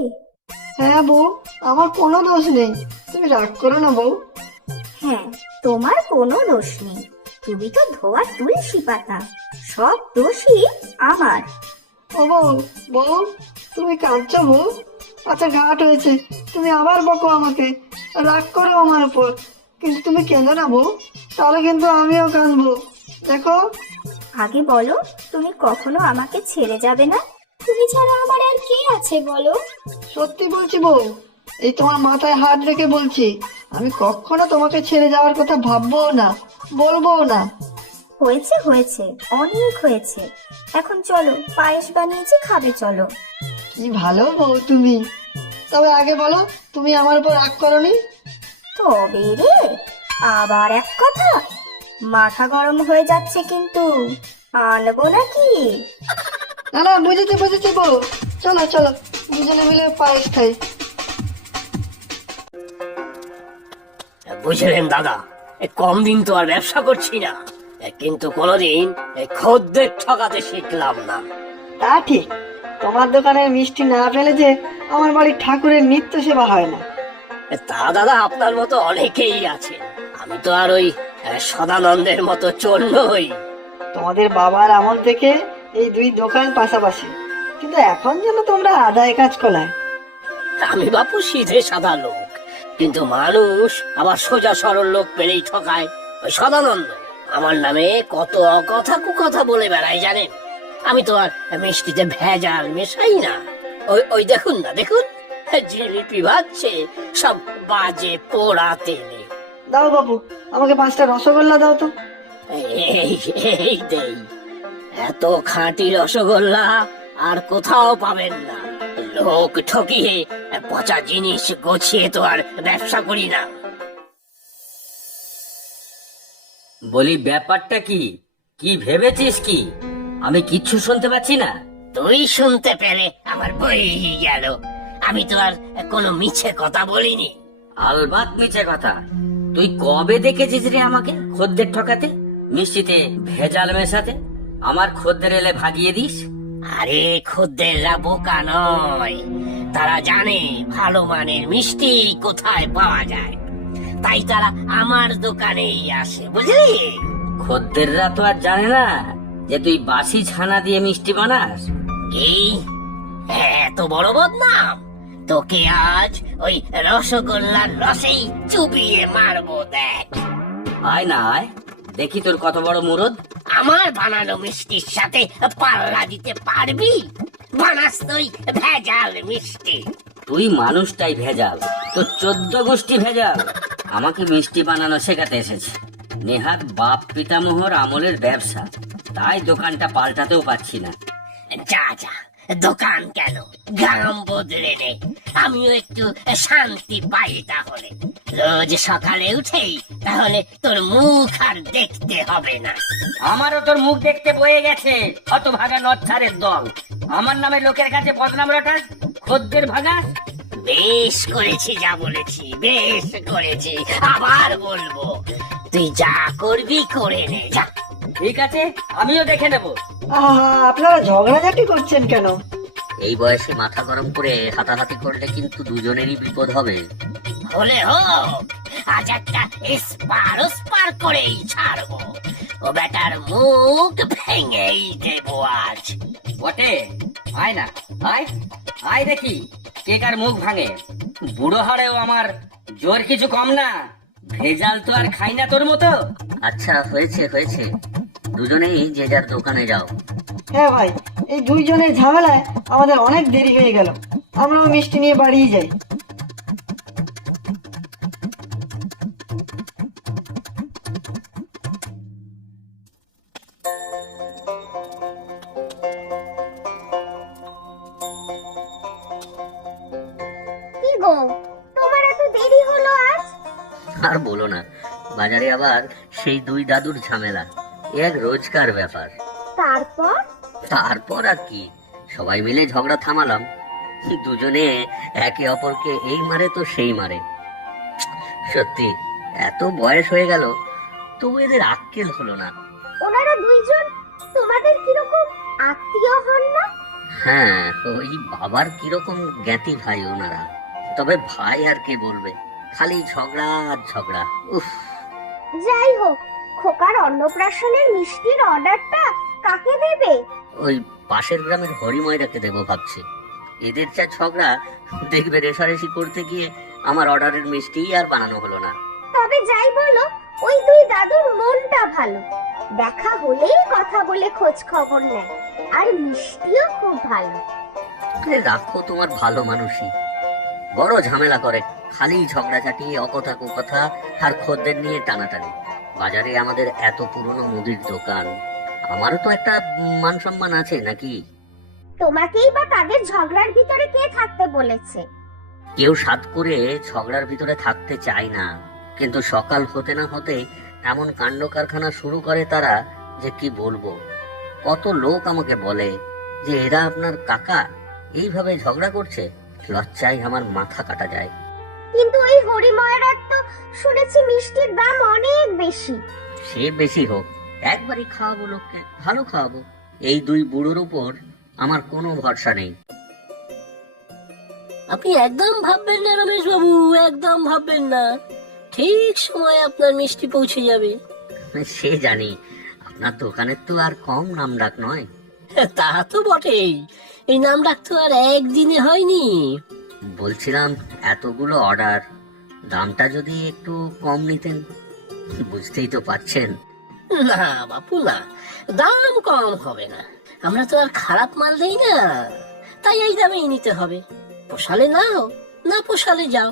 হ্যাঁ বউ, আমার কোনো দোষ নেই, তুমি রাগ করো না বউ। হ্যাঁ, তোমার কোনো দোষ নেই, তুমি তো ধোয়া তুলসী পাতা, সব দোষই আমার। ও বউ, বউ তুমি কাঁদছো বউ? আচ্ছা ঘাট হয়েছে, তুমি আবার বকো আমাকে, রাগ করো আমার উপর, কিন্তু তুমি কেঁদো না বউ, তাহলে কিন্তু আমিও কাঁদবো। দেখো, আগে বলো, তুমি কখনো আমাকে ছেড়ে যাবে না? তুমি ছাড়া আমার আর কে আছে বলো? সত্যি বলছি বউ, এই তোমার মাথায় হাত রেখে বলছি, আমি কখনো তোমাকে ছেড়ে যাওয়ার কথা ভাববো না, বলবো না। হয়েছে হয়েছে, অনেক হয়েছে। এখন চলো, পায়েস বানিয়েছি, খাবে চলো। কি ভালো বউ তুমি। তবে আগে বলো, তুমি আমার উপর রাগ করনি? তবে রে, আবার এক কথা, মাথা গরম হয়ে যাচ্ছে কিন্তু, আনবো নাকি? না না, বুঝেছি বুঝেছি বউ, চলো চলো দুজনে মিলে পায়েস খাই। বুঝলেন দাদা, কম দিন তো আর ব্যবসা করছি না, কিন্তু কোনোদিন খদ্দের ঠকাতে শিখলাম না। তা ঠিক, তোমার দোকানের মিষ্টি না পেলে যে আমার বাড়ির ঠাকুরের নিত্য সেবা হয় না। তা দাদা, আপনার মতো অনেকেই আছে, আমি তো আর ওই সদানন্দের মতো চোর নই। তোমাদের বাবার আমল থেকে এই দুই দোকান পাশাপাশি, কিন্তু এখন যেন তোমরা আদায় কাজ কলায়। আমি বাপু সিধে সাদা লোক, কিন্তু মানুষ আবার সোজা সরল লোক পেলেই ঠকায়। ওই সদানন্দ আমার নামে কত অকথা কুকথা বলে বেড়ায় জানেন। আমি তো আর মিষ্টিতে ভেজাল মেশাই না। ওই ওই দেখুন না, দেখুন জিলিপি ভাজছে সব বাজে পোড়া তেলে। দাও বাবু, আমাকে 5টা রসগোল্লা দাও তো। এই এই দেই, এত খাঁটি রসগোল্লা আর কোথাও পাবেন না। লোক ঠকিয়ে পচা জিনিস গোছিয়ে তো আর ব্যবসা করি না। বলি ব্যাপারটা কি? কি ভেবেছিস কি? আমি কিচ্ছু শুনতে পাচ্ছি না। তুই শুনতে পেলে আমার বই গেল। আমি তো আর কোনো মিছে কথা বলিনি। আলবাত মিছে কথা। তুই কবে দেখেছিস রে আমাকে খদ্দের ঠকাতে, মিষ্টিতে ভেজাল মেশাতে? আমার খদ্দের এলে ভাগিয়ে দিস। আরে খদ্দেররা বোকা নয়, তারা জানে ভালো মানের মিষ্টি কোথায় পাওয়া যায়, তাই তারা আমার দোকানেই আসে, বুঝলি? খদ্দেররা তো আর জানে না যে তুই বাসি ছানা দিয়ে মিষ্টি বানাস। এই এত বড় বদনাম! তোকে আজ ওই রসগোল্লার রসেই চুবিয়ে মারবো, দেখ। আয় না আয়, দেখি তোর কত বড় মুরদ। আমার বানানো মিষ্টির সাথে পাল্লা দিতে পারবি? বানাস তুই ভেজাল মিষ্টি। তুই মানুষটাই ভেজাল, তোর 14 গোষ্ঠী ভেজাল। আমাকে মিষ্টি বানানো শেখাতে এসেছে। নেহাত বাপ পিতামহর আমলের ব্যবসা, তাই দোকানটা পাল্টাতেও পাচ্ছি না। যা যা, দোকান কেন, গ্রাম বদলে নে, আমিও একটু শান্তি পাই। তাহলে রোজ সকালে উঠেই তাহলে তোর মুখ আর দেখতে হবে না। আমারও তোর মুখ দেখতে বয়ে গেছে, হতভাগা নচ্ছারের দল। আমার নামে লোকের কাছে বদনাম রটাস, খদ্দের ভাগাস। বেশ করেছি যা বলেছি, বেশ করেছি, আবার বলবো। তুই যা করবি করে নে, যা। ঠিক আছে, আমিও দেখে নেব। আপনারা ঝগড়াঝাটি করছেন কেন? এই বয়সে মাথা গরম করে হাতাহাতি করলে কিন্তু দুজনেরই বিপদ হবে। হলে হোক, আজ একটা এসপার ওসপার করেই ছাড়বো। ও বেটার মুখ ভেঙেই দেবো আজ। বটে, আয় না আয়, আয় দেখি কে কার মুখ ভাঙে। বুড়ো হাড়েও আমার জোর কিছু কম না, ভেজাল তো আর খাই না তোর মতো। আচ্ছা হয়েছে হয়েছে, দুজনেই যে যার দোকানে যাও। হ্যাঁ ভাই, এই দুইজনের ঝামেলায় আমাদের অনেক দেরি হয়ে গেল। আমরাও মিষ্টি নিয়ে বাড়িয়ে যাই। কি গো, তোমার এত দেরি হলো আজ? আর বলো না, বাজারে আবার সেই দুই দাদুর ঝামেলা, এক রোজকার ব্যাপার। তারপর? তারপর আর কি, সবাই মিলে ঝগড়া থামালাম। দুজনে একে অপরকে এই মারে তো সেই মারে। সত্যি এত বয়স হয়ে গেল তবু এদের আক্কেল হলো না। ওনারা দুইজন তোমাদের কিরকম আত্মীয় হন না? হ্যাঁ, ওই বাবার কিরকম জ্ঞাতি ভাই ওনারা। তবে ভাই আর কে বলবে, খালি ঝগড়া আর ঝগড়া। উফ। যাই হোক, খোকার অন্নপ্রাশনের মিষ্টির অর্ডারটা কাকে দেবে? ওই পাশের গ্রামের হরিময়রাকে দেবো ভাবছি। এদের যা ঝগড়া, দেখবে রেশারেশি করতে গিয়ে আমার অর্ডারের মিষ্টি আর বানানো হলো না। তবে যাই বলো, ওই দুই দাদুর মনটা ভালো, দেখা হলেই কথা বলে খোঁজ খবর নেয়, আর মিষ্টিও খুব ভালো। আরে রাখো তোমার ভালো মানুষই, বড় ঝামেলা করে, খালি ঝগড়াঝাটি, অকথা কুকথা আর খদ্দের নিয়ে টানাটানি। বাজারে আমাদের এত পুরনো মুদির দোকান, আমারও তো একটা মান সম্মান আছে নাকি? তোমাকেই বা তাদের ঝগড়ার ভিতরে কে থাকতে বলেছে? কেউ সাধ করে ঝগড়ার ভিতরে থাকতে চায় না, কিন্তু সকাল হতে না হতে এমন কাণ্ড কারখানা শুরু করে তারা যে কি বলবো। কত লোক আমাকে বলে যে এরা আপনার কাকা, এইভাবে ঝগড়া করছে। লজ্জায় আমার মাথা কাটা যায়। কিন্তু ওই হরিময়রার তো শুনেছি মিষ্টির দাম অনেক বেশি। সে বেশি হোক, একবারই খাওয়াবো লোককে, ভালো খাওয়াবো। এই দুই বুড়োর উপর আমার কোনো ভরসা নেই। আপনি একদম ভাববেন না রমেশ বাবু, একদম ভাববেন না। ঠিক সময় আপনার মিষ্টি পৌঁছে যাবে। সে জানি, আপনার দোকানের তো আর কম নাম ডাক নয়। তা তো বটেই, এই নাম ডাক তো আর একদিনে হয়নি। বলছিলাম এতগুলো অর্ডার, দামটা যদি একটু কম নিতেন। বুঝতেই তো পারছেন। না বাপু না, দাম কম হবে না। আমরা তো আর খারাপ মাল দেই না, তাই এই দামেই নিতে হবে। পোষালে নাও, না পোষালে যাও।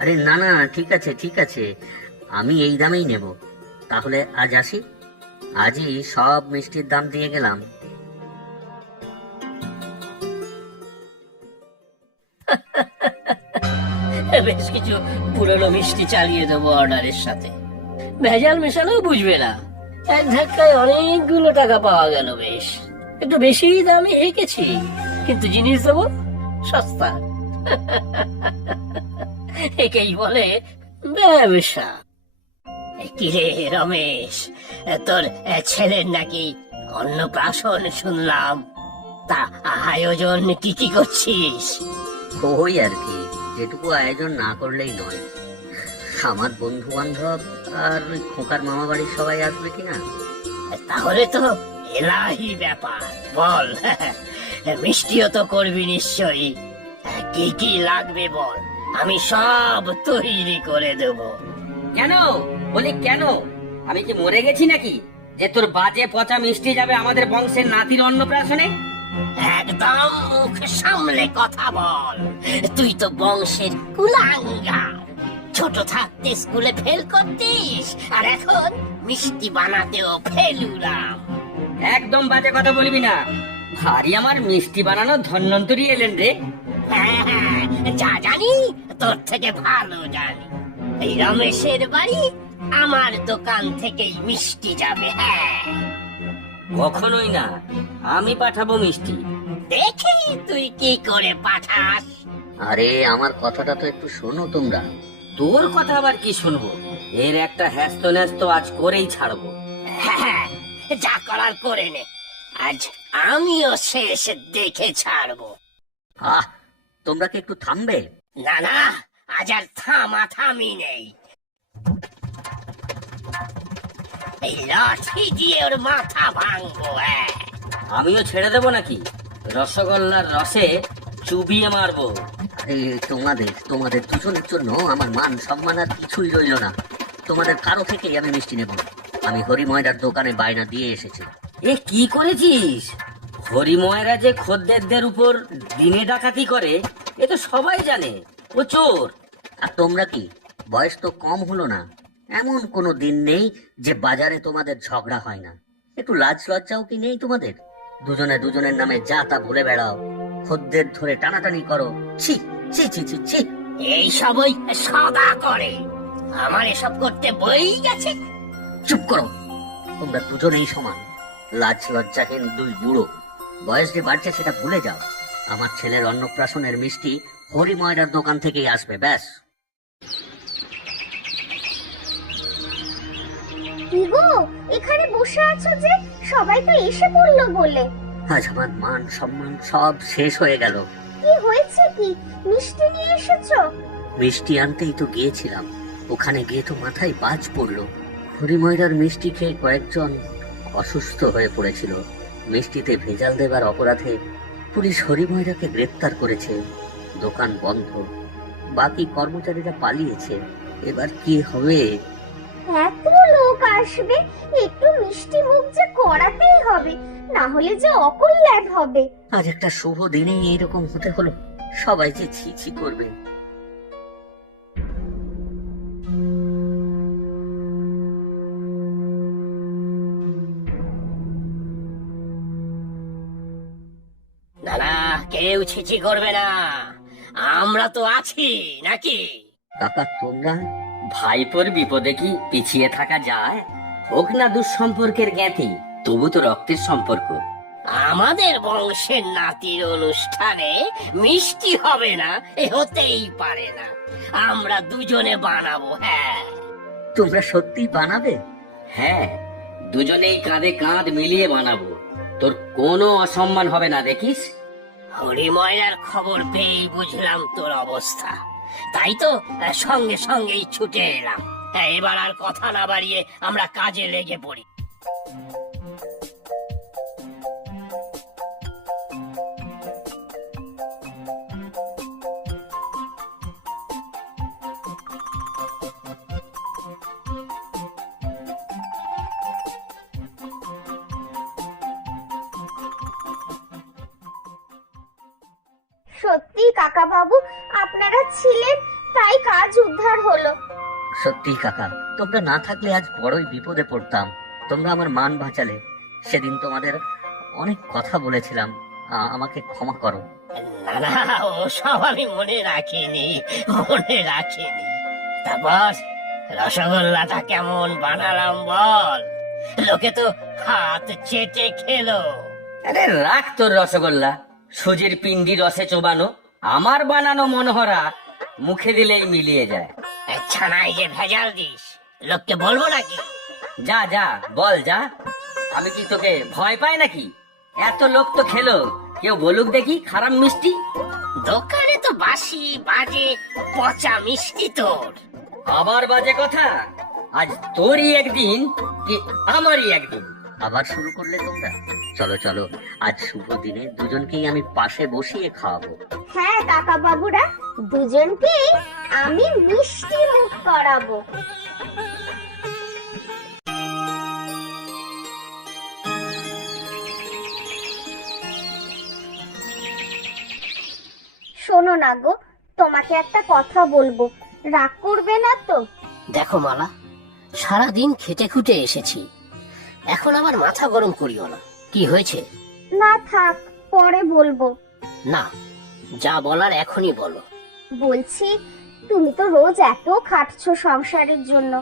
আরে না না, ঠিক আছে ঠিক আছে, আমি এই দামেই নেব। তাহলে আজ আসি, আজই সব মিষ্টির দাম দিয়ে গেলাম। বেশ কিছু পুরনো মিষ্টি চালিয়ে দেবো অর্ডারের সাথে, ভেজাল মেশালেও বুঝবে না। এক ধাক্কায় অনেকগুলো টাকা পাওয়া গেল। বেশ একটু বেশি দামে এঁকেছি, কিন্তু জিনিস দেবো সস্তা। একেই বলে ব্যবসা। কিরে রমেশ, তোর ছেলের নাকি অন্নপ্রাশন শুনলাম, তা আয়োজন কি কি করছিস? ওই আর কি, যেটুকু আয়োজন না করলেই নয়। আমার বন্ধু বান্ধব আর ওই খোকার মামা বাড়ির সবাই আসবে কিনা। তাহলে তো এলাহি ব্যাপার। বল, মিষ্টিও তো করবি নিশ্চয়ই। কি কি লাগবে বল, আমি সব তৈরি করে দেব। কেন বলি, কেন আমি কি মরে গেছি নাকি যে তোর বাজে পচা মিষ্টি যাবে আমাদের বংশের নাতির অন্নপ্রাশনে? একদম মুখ সামলে কথা বল। তুই তো বংশের কুলাঙ্গার। ছোট থাকতে স্কুলে ফেল করতিস, আর এখন মিষ্টি বানাতেও ফেলুরাম। একদম বাজে কথা বলবি না। ভারী আমার মিষ্টি বানানো ধন্বন্তরী এলেন রে। হ্যাঁ, যা জানি তোর থেকে ভালো জানি। এই রমেশের বাড়ি আমার দোকান থেকেই মিষ্টি যাবে। হ্যাঁ, কখনোই না, আমি পাঠাবো মিষ্টি। দেখি তুই কি করে পাঠাস। আরে আমার কথাটা তো একটু শোনো তোমরা। তোর কথা আবার কি শুনবো? এর একটা হ্যাস্ত ন্যাস্ত আজ করেই ছাড়বো। হ্যাঁ, যা করার করে নে, আজ আমিও শেষ দেখে ছাড়বো। আহ, তোমরা কি একটু থামবে? না না, আজ আর থামি নেই। এই লাঠি দিয়ে ওর মাথা ভাঙবো। হ্যাঁ, আমিও ছেড়ে দেবো নাকি? রসগোল্লার রসে চুবিয়ে মারবো। আরে তোমাদের তোমাদের দুজনের জন্য আমার মান সম্মান আর কিছুই রইল না। তোমাদের কারো থেকেই আমি মিষ্টি নেব না। আমি হরিময়রার দোকানে বায়না দিয়ে এসেছি। এ কি করেছিস? হরিময়রা যে খদ্দেরদের উপর দিনে ডাকাতি করে এ তো সবাই জানে। ও চোর। আর তোমরা কি, বয়স তো কম হলো না। এমন কোনো দিন নেই যে বাজারে তোমাদের ঝগড়া হয় না। একটু লাজ লজ্জাও কি নেই তোমাদের? দুজনে দুজনের নামে যা তা বলে বেড়াও, খদ্দের ধরে টানাটানি করো। ছি ছি ছি ছি ছি। এই সবই সদা করে। আমার এসব করতে বই গেছে। চুপ করো, তোমরা দুজনেই সমান। লাজ লজ্জাহীন দুই বুড়ো। বয়স যে বাড়ছে সেটা ভুলে যাও। আমার ছেলের অন্নপ্রাশনের মিষ্টি হরিময়রার দোকান থেকেই আসবে, ব্যাস। কি গো, এখানে বসে আছো যে? সবাই তো এসে পড়লো বলে। আজ আমার মান সম্মান সব শেষ হয়ে গেল। কি হয়েছে কি? মিষ্টি নিয়ে এসেছো? মিষ্টি আনতেই তো গিয়েছিলাম, ওখানে গিয়ে তো মাথায় বাজ পড়লো। হরিময়রার মিষ্টি খেয়ে কয়েকজন অসুস্থ হয়ে পড়েছিল। মিষ্টিতে ভেজাল দেবার অপরাধে পুলিশ হরিময়রাকে গ্রেপ্তার করেছে। দোকান বন্ধ, বাকি কর্মচারীরা পালিয়েছে। এবার কি হবে? এত লোক আসবে, একটু মিষ্টি মুখ যে করাতেই হবে, না হলে যে অকল্যাণ হবে। আজ একটা শুভ দিনেই এইরকম হতে হলো। সবাই যে ছি ছি করবে। না না, কেউ ছিচি করবে না, আমরা তো আছি নাকি? কাকা তোমরা? ভাইপোর বিপদে কি পিছিয়ে থাকা যায়? হোক না দুঃসম্পর্কের জ্ঞাতি, তবু তো রক্তের সম্পর্ক। আমাদের বংশের নাতির অনুষ্ঠানে মিষ্টি হবে না এ হতেই পারে না। আমরা দুজনে বানাবো। হ্যাঁ, তোমরা সত্যি বানাবে? হ্যাঁ, দুজনেই কাঁধে কাঁধ মিলিয়ে বানাবো। তোর কোনো অসম্মান হবে না, দেখিস। হরিময়রার খবর পেয়েই বুঝলাম তোর অবস্থা, তাই তো সঙ্গে সঙ্গেই ছুটে এলাম। হ্যাঁ, এবার আর কথা না বাড়িয়ে আমরা কাজে লেগে পড়ি। সত্যি কাকা বাবু, আপনারা ছিলেন তাই কাজ উদ্ধার হলো। সত্যি কাকা, তোমরা না থাকলে আজ বড়ই বিপদে পড়তাম। তোমরা আমার মান বাঁচালে। সেদিন তোমাদের অনেক কথা বলেছিলাম, আমাকে ক্ষমা করো। না না, ওসব আমি মনে রাখিনি। তারপর রসগোল্লাটা কেমন বানালাম বল? লোকে তো হাত চেটে খেলো। আরে রাখ তোর রসগোল্লা, সুজির পিন্ডি রসে চোবানো। আমার বানানো মনোহরা মুখে দিলেই মিলিয়ে যায়। ছানায় যে ভেজাল দিস, লোককে বলবো নাকি? যা যা বল যা। আমি কি তোকে ভয় পাই নাকি? এত লোক তো খেলো, কেউ বলুক দেখি খারাপ মিষ্টি। দোকানে তো বাসি বাজে পচা মিষ্টি তোর। আবার বাজে কথা? আজ তোরই একদিন কি আমারই একদিন? আবার শুরু করলে তোমরা? চলো চলো, আজ শুভ দিনে দুজনকেই আমি পাশে বসিয়ে খাওয়াবো। হ্যাঁ কাকা বাবুরা, দুজনকেই আমি মিষ্টি মুখ করাবো। শোনো না গো, তোমাকে একটা কথা বলবো, রাগ করবে না তো? দেখো মালা, সারাদিন খেটে খুটে এসেছি, এখন আবার মাথা গরম করিও না। কি হয়েছে? না থাক, পরে বলবো। না, যা বলার এখনই বলো। বলছি, তুমি তো রোজ এত খাটছো সংসারের জন্য,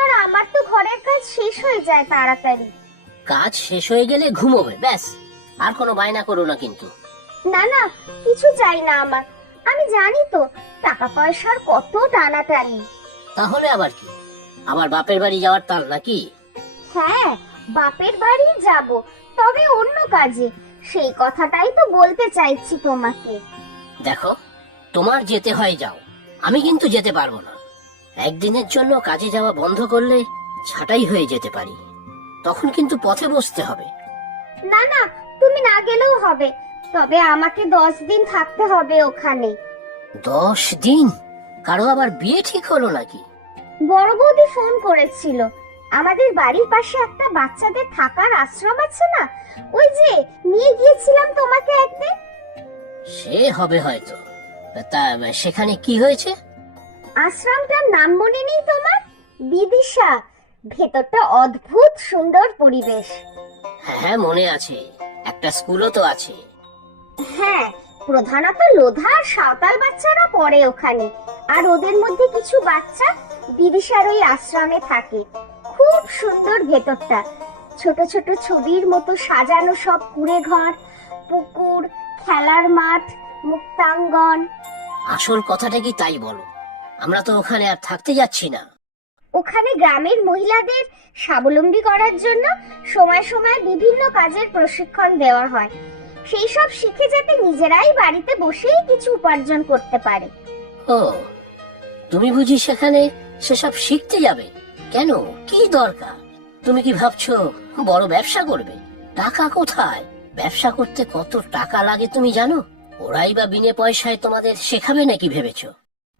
আর আমার তো ঘরের কাজ শেষ হয়ে যায় তাড়াতাড়ি। কাজ শেষ হয়ে গেলে ঘুমোবে, ব্যাস। আর কোনো বায়না করো না কিন্তু। না না, কিছু চাই না আমার। আমি জানি তো টাকা পয়সার কত টানাটানি। তাহলে আবার কি? আবার বাপের বাড়ি যাওয়ার তাল নাকি? হ্যাঁ, বাপের বাড়ি যাব, তবে অন্য কাজে। সেই কথাটাই তো বলতে চাইছি তোমাকে। দেখো, তোমার যেতে হয় যাও, আমি কিন্তু যেতে পারবো না। একদিনের জন্য কাজে যাওয়া বন্ধ করলে ছাঁটাই হয়ে যেতে পারি, তখন কিন্তু পথে বসতে হবে। না না, তুমি না গেলেও হবে, তবে আমাকে 10 দিন থাকতে হবে ওখানে। 10 দিন? কারো আবার বিয়ে ঠিক হলো নাকি? বড় বৌদি ফোন করেছিল। আমাদের বাড়ির পাশে একটা বাচ্চাদের থাকার আশ্রম আছে না, ওই যে নিয়ে গিয়েছিলাম তোমাকে একদিন। সে হবে হয়তো। তা সেখানে কি হয়েছে? আশ্রমটার নাম মনে নেই তোমার? বিদিশা। ভেতরটা অদ্ভুত সুন্দর পরিবেশ। হ্যাঁ মনে আছে, একটা স্কুলও তো আছে। হ্যাঁ, প্রধানত লোধা আর সাঁওতাল বাচ্চারা পড়ে ওখানে, আর ওদের মধ্যে কিছু বাচ্চা বিদিশার ওই আশ্রমে থাকে। খুব সুন্দর ভেতরটা, ছোট ছোট ছবির মতো সাজানো সব কুঁড়ে ঘর, পুকুর, খেলার মাঠ, মুক্তাঙ্গন। আসল কথাটা কি তাই বলো? আমরা তো ওখানে আর থাকতে যাচ্ছি না। ওখানে গ্রামের মহিলাদের স্বাবলম্বী করার জন্য সময় সময় বিভিন্ন কাজের প্রশিক্ষণ দেওয়া হয়। সেই সব শিখে যাতে নিজেরাই বাড়িতে বসেই কিছু উপার্জন করতে পারে। ও, তুমি বুঝি সেখানে সেসব শিখতে যাবে? কেন, কি দরকার? তুমি কি ভাবছো বড় ব্যবসা করবে? টাকা কোথায়? ব্যবসা করতে কত টাকা লাগে তুমি জানো? ওরাই বা বিনে পয়সায় তোমাদের শেখাবে নাকি ভেবেছো?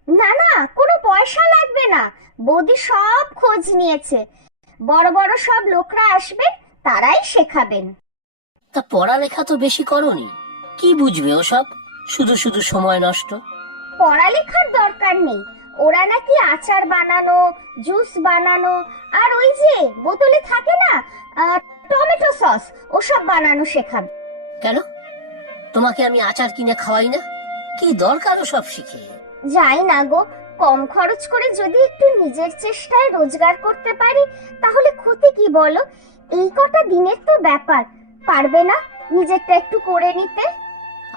না না, কোনো পয়সা লাগবে না। বৌদি সব খোঁজ নিয়েছে, বড় বড় সব লোকরা আসবেন, তারাই শেখাবেন। তা পড়ালেখা তো বেশি করনি, কি বুঝবে ওসব? শুধু শুধু সময় নষ্ট। পড়ালেখার দরকার নেই, ওরা নাকি আচার বানানো, জুস বানানো, আর ওই যে বোতলে থাকে না টমেটো সস, ওসব বানানো শেখাবে। কেন, তোমাকে আমি আচার কিনে খাওয়াই না? কি দরকার ওসব শিখে? যাই না গো, কম খরচ করে যদি একটু নিজের চেষ্টায় রোজগার করতে পারি তাহলে ক্ষতি কি বলো? এই কটা দিনের তো ব্যাপার, পারবে না নিজেরটা একটু করে নিতে?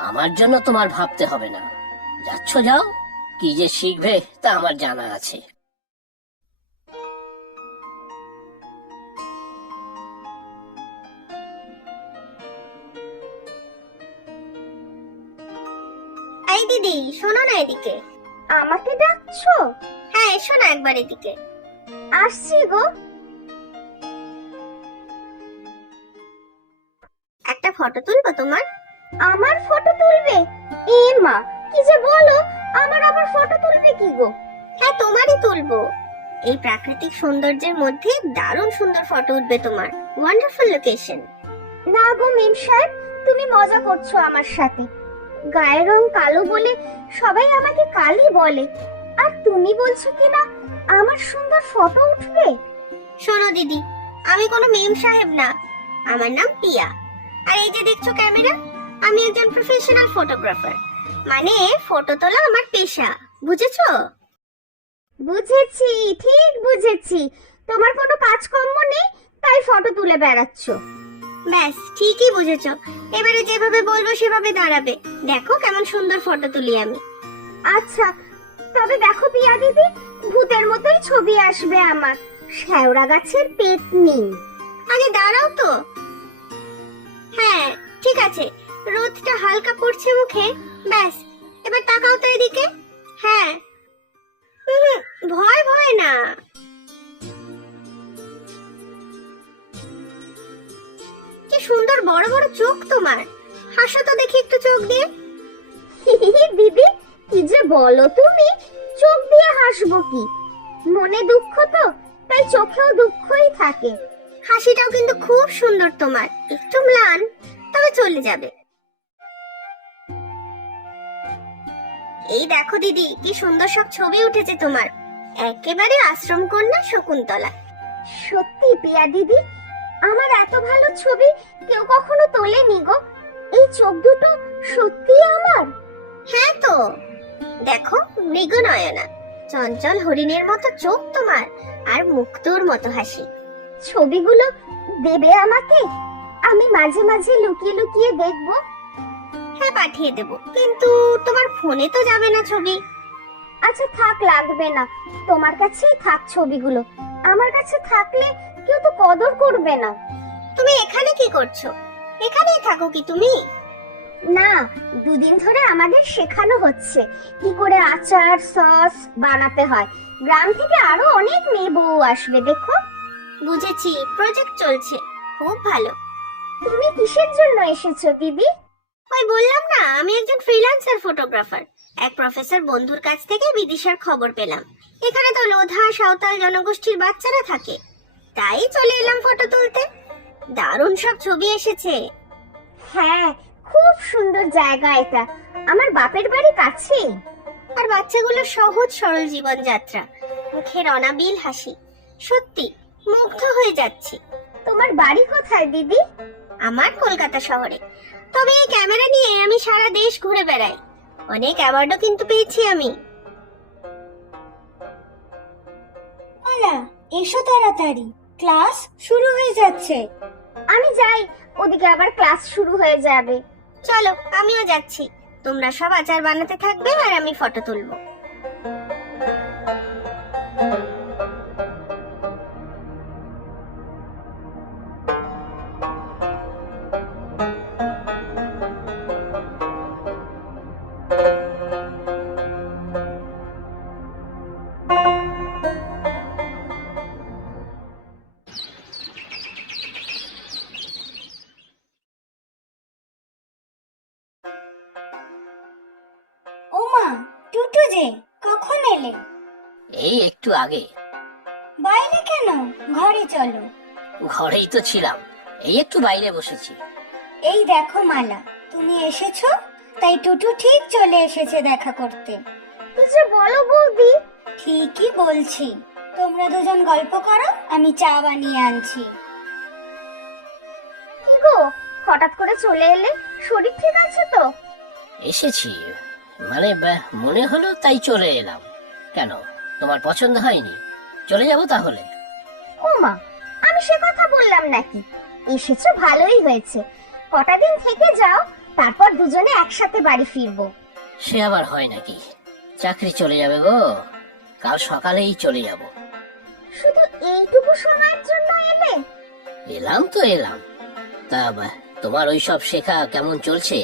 আমার জন্য তোমার ভাবতে হবে না, যাচ্ছ যাও, কি যে শিখবে তা আমার জানা আছে। এই দিদি, শোনো না এদিকে। আমাকে ডাকছো? হ্যাঁ, এসো না একবার এদিকে। আসছি গো। একটা ফটো তুলবো তোমার? আমার ফটো তুলবে? এ মা, কি যে বলো! আমার আবার ফটো তুলবে কি গো? হ্যাঁ, তোমারই তুলবো। এই প্রাকৃতিক সৌন্দর্যের মধ্যে দারুণ সুন্দর ফটো উঠবে তোমার। Wonderful location. না গো মেম সাহেব, তুমি মজা করছো আমার সাথে। গায়ের রং কালো বলে সবাই আমাকে কালি বলে, আর তুমি বলছো কিনা আমার সুন্দর ফটো উঠবে? শোনো দিদি, আমি কোনো মেম সাহেব না, আমার নাম পিয়া। আর এই যে দেখছো ক্যামেরা, আমি একজন প্রফেশনাল ফটোগ্রাফার, মানে ফটো তোলা আমার পেশা, বুঝেছো? বুঝেছি, ঠিক বুঝেছি। তোমার কোনো কাজকর্ম নেই, তাই ফটো তুলে বেড়াচ্ছ। ব্যাস ঠিকই বুঝেছো। এবারে যেভাবে বলবো সেভাবে দাঁড়াবে। দেখো কেমন সুন্দর ফটো তুলি আমি। আচ্ছা, তবে দেখো পিয়া দিদি, ভূতের মতোই ছবি আসবে আমার। শেওড়া গাছের পেতনি। আগে দাঁড়াও তো। হ্যাঁ ঠিক আছে, রোদটা হালকা পড়ছে মুখে। ব্যাস, এবার তাকাও তো এদিকে। হ্যাঁ, ভয় ভয় না। কি সুন্দর বড় বড় চোখ তোমার, হাসো তো দেখি একটু চোখ দিয়ে। দিদি, কি যে বলো তুমি, চোখ দিয়ে হাসবো কি? মনে দুঃখ তো, তাই চোখেও দুঃখই থাকে। হাসিটাও কিন্তু খুব সুন্দর তোমার, একটু ম্লান, তবে চলে যাবে। এই দেখো দিদি, কি সুন্দর সব ছবি উঠেছে তোমার, একেবারে আশ্রম কন্যা শকুন্তলা। সত্যি পিয়া দিদি, আমার এত ভালো ছবি কেউ কখনো তোলেনি গো। এই চোখ দুটো সত্যি আমার? হ্যাঁ তো, দেখো মৃগনয়না, চঞ্চল হরিণের মতো চোখ তোমার, আর মুক্তোর মতো হাসি। ছবিগুলো দেবে আমাকে? আমি মাঝে মাঝে লুকিয়ে লুকিয়ে দেখবো। হ্যাঁ পাঠিয়ে দেব, কিন্তু তোমার ফোনে তো যাবে না ছবি। আচ্ছা থাক, লাগবে না, তোমার কাছেই থাক ছবিগুলো। আমার কাছে থাকলে কেউ তো কদর করবে না। তুমি এখানে কি করছো? এখানেই থাকো কি তুমি? না, দুদিন ধরে আমাদের শেখানো হচ্ছে কি করে আচার সস বানাতে হয়। গ্রাম থেকে আরো অনেক মেয়ে বউ আসবে, দেখো। বুঝেছি, প্রজেক্ট চলছে, খুব ভালো। তুমি কিসের জন্য এসেছো দিদি? ওই বললাম না, আমি একজন ফ্রিল্যান্সার ফটোগ্রাফার। এক প্রফেসর বন্ধুর কাছ থেকে বিদিশার খবর পেলাম। এখানে তো লোধা সাঁওতাল জনগোষ্ঠীর বাচ্চারা থাকে, তাই চলে এলাম ফটো তুলতে। দারুণ সব ছবি এসেছে। হ্যাঁ, খুব সুন্দর জায়গা এটা, আমার বাপের বাড়ি কাছেই। আর বাচ্চাগুলোর সহজ সরল জীবনযাত্রা, মুখের অনাবিল হাসি, সত্যি মুগ্ধ হয়ে যাচ্ছি। তোমার বাড়ি কোথায় দিদি? আমার কলকাতা শহরে, তবে এই ক্যামেরা নিয়ে আমি সারা দেশ ঘুরে বেড়াই। অনেক অ্যাওয়ার্ডও কিন্তু পেয়েছি আমি। মালা, এসো তাড়াতাড়ি, ক্লাস শুরু হয়ে যাচ্ছে। আমি যাই, ওদিকে আবার ক্লাস শুরু হয়ে যাবে। চলো আমিও যাচ্ছি, তোমরা সব আচার বানাতে থাকবে আর আমি ফটো তুলবো। ওমা, টুটু যে কখন এলে? এই একটু আগে। বাইরে কেন? ঘরে চলো। ঘরেই তো ছিলাম, এই একটু বাইরে বসেছি। এই দেখো মালা, তুমি এসেছো, তাই টুটু ঠিক চলে এসেছে দেখা করতে। কিছু বলো বৌদি। ঠিকই বলছি, তোমরা দুজন গল্প করো, আমি চা বানিয়ে আনছি। কি গো, হঠাৎ করে চলে এলে? শরীর ঠিক আছে তো? এসেছি মানে মনে হলো তাই চলে এলাম। কেন, তোমার পছন্দ হয়নি? চলে যাব তাহলে? ওমা, আমি সে কথা বললাম নাকি। এসেছো ভালোই হয়েছে, কটা দিন থেকে যাও, তারপর দুজনে একসাথে বাড়ি ফিরবো। সে আবার হয় নাকি? চাকরি চলে যাবে গো, কাল সকালেই চলে যাব। শুধু এইটুকু সময়ের জন্য এলে? এলাম তো এলাম, তা তোমার ওইসব শেখা কেমন চলছে?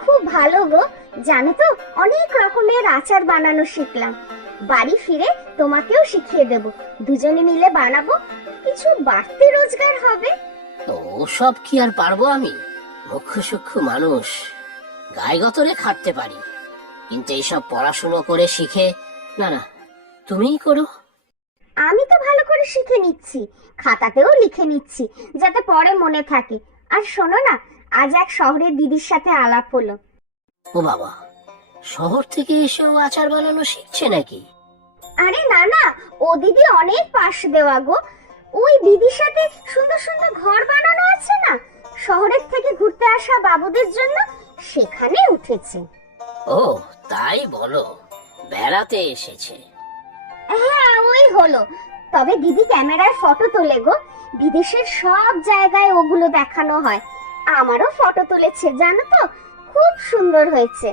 খুব ভালো গো, জানো তো অনেক রকমের আচার বানানো শিখলাম। বাড়ি ফিরে তোমাকেও শিখিয়ে দেব, দুজনে মিলে বানাবো, কিছু বাড়তি রোজগার হবে। তো সব কি আর পারবো আমি? মুখ্য সূক্ষ্ম মানুষ, গায়ে গতরে খাটতে পারি, কিন্তু এইসব পড়াশুনো করে শিখে না। না, তুমিই করো। আমি তো ভালো করে শিখে নিচ্ছি, খাতাতেও লিখে নিচ্ছি, যাতে পরে মনে থাকে। আর শোনো না, আজ এক শহরের দিদির সাথে আলাপ হলো। ও বাবা, শহর থেকে এসেও আচার বানানো শিখছে নাকি? আরে না না, ও দিদি অনেক পাশ দেওয়া গো। ওই দিদির সাথে সুন্দর সুন্দর ঘর বানানো আছে না, শহরের থেকে ঘুরতে আসা বাবুদের জন্য, সেখানে উঠেছে। ও তাই বলো, বেড়াতে এসেছে। হ্যাঁ ওই হলো। তবে দিদি ক্যামেরায় ফটো তোলে গো, বিদেশের সব জায়গায় ওগুলো দেখানো হয়। আমারও ফটো তুলেছে জানো তো, খুব সুন্দর হয়েছে।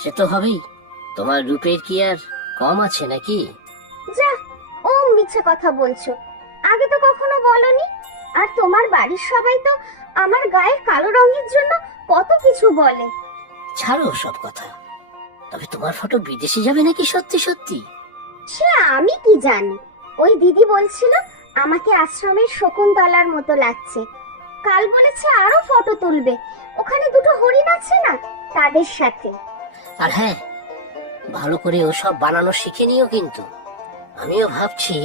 সে তো হবেই, তোমার রূপের কি আর কম আছে নাকি? যা, ও মিছে কথা বলছো, আগে তো কখনো বলনি। আর তোমার বাড়ির সবাই তো আমার গায়ের কালো রঙের জন্য কত কিছু বলে। ছাড়ো সব কথা। তবে তোমার ফটো বিদেশে যাবে নাকি সত্যি সত্যি? সে আমি কি জানি, ওই দিদি বলছিল আমাকে আশ্রমের শকুন্তলার মতো লাগছে। কাল বলেছে আরো ফটো তুলবে, ওখানে দুটো হরিণ আছে না, তাদের সাথে। আর হ্যাঁ, ভালো করে ওসব বানানো শিখে নিও কিন্তু। আমিও ভাবছি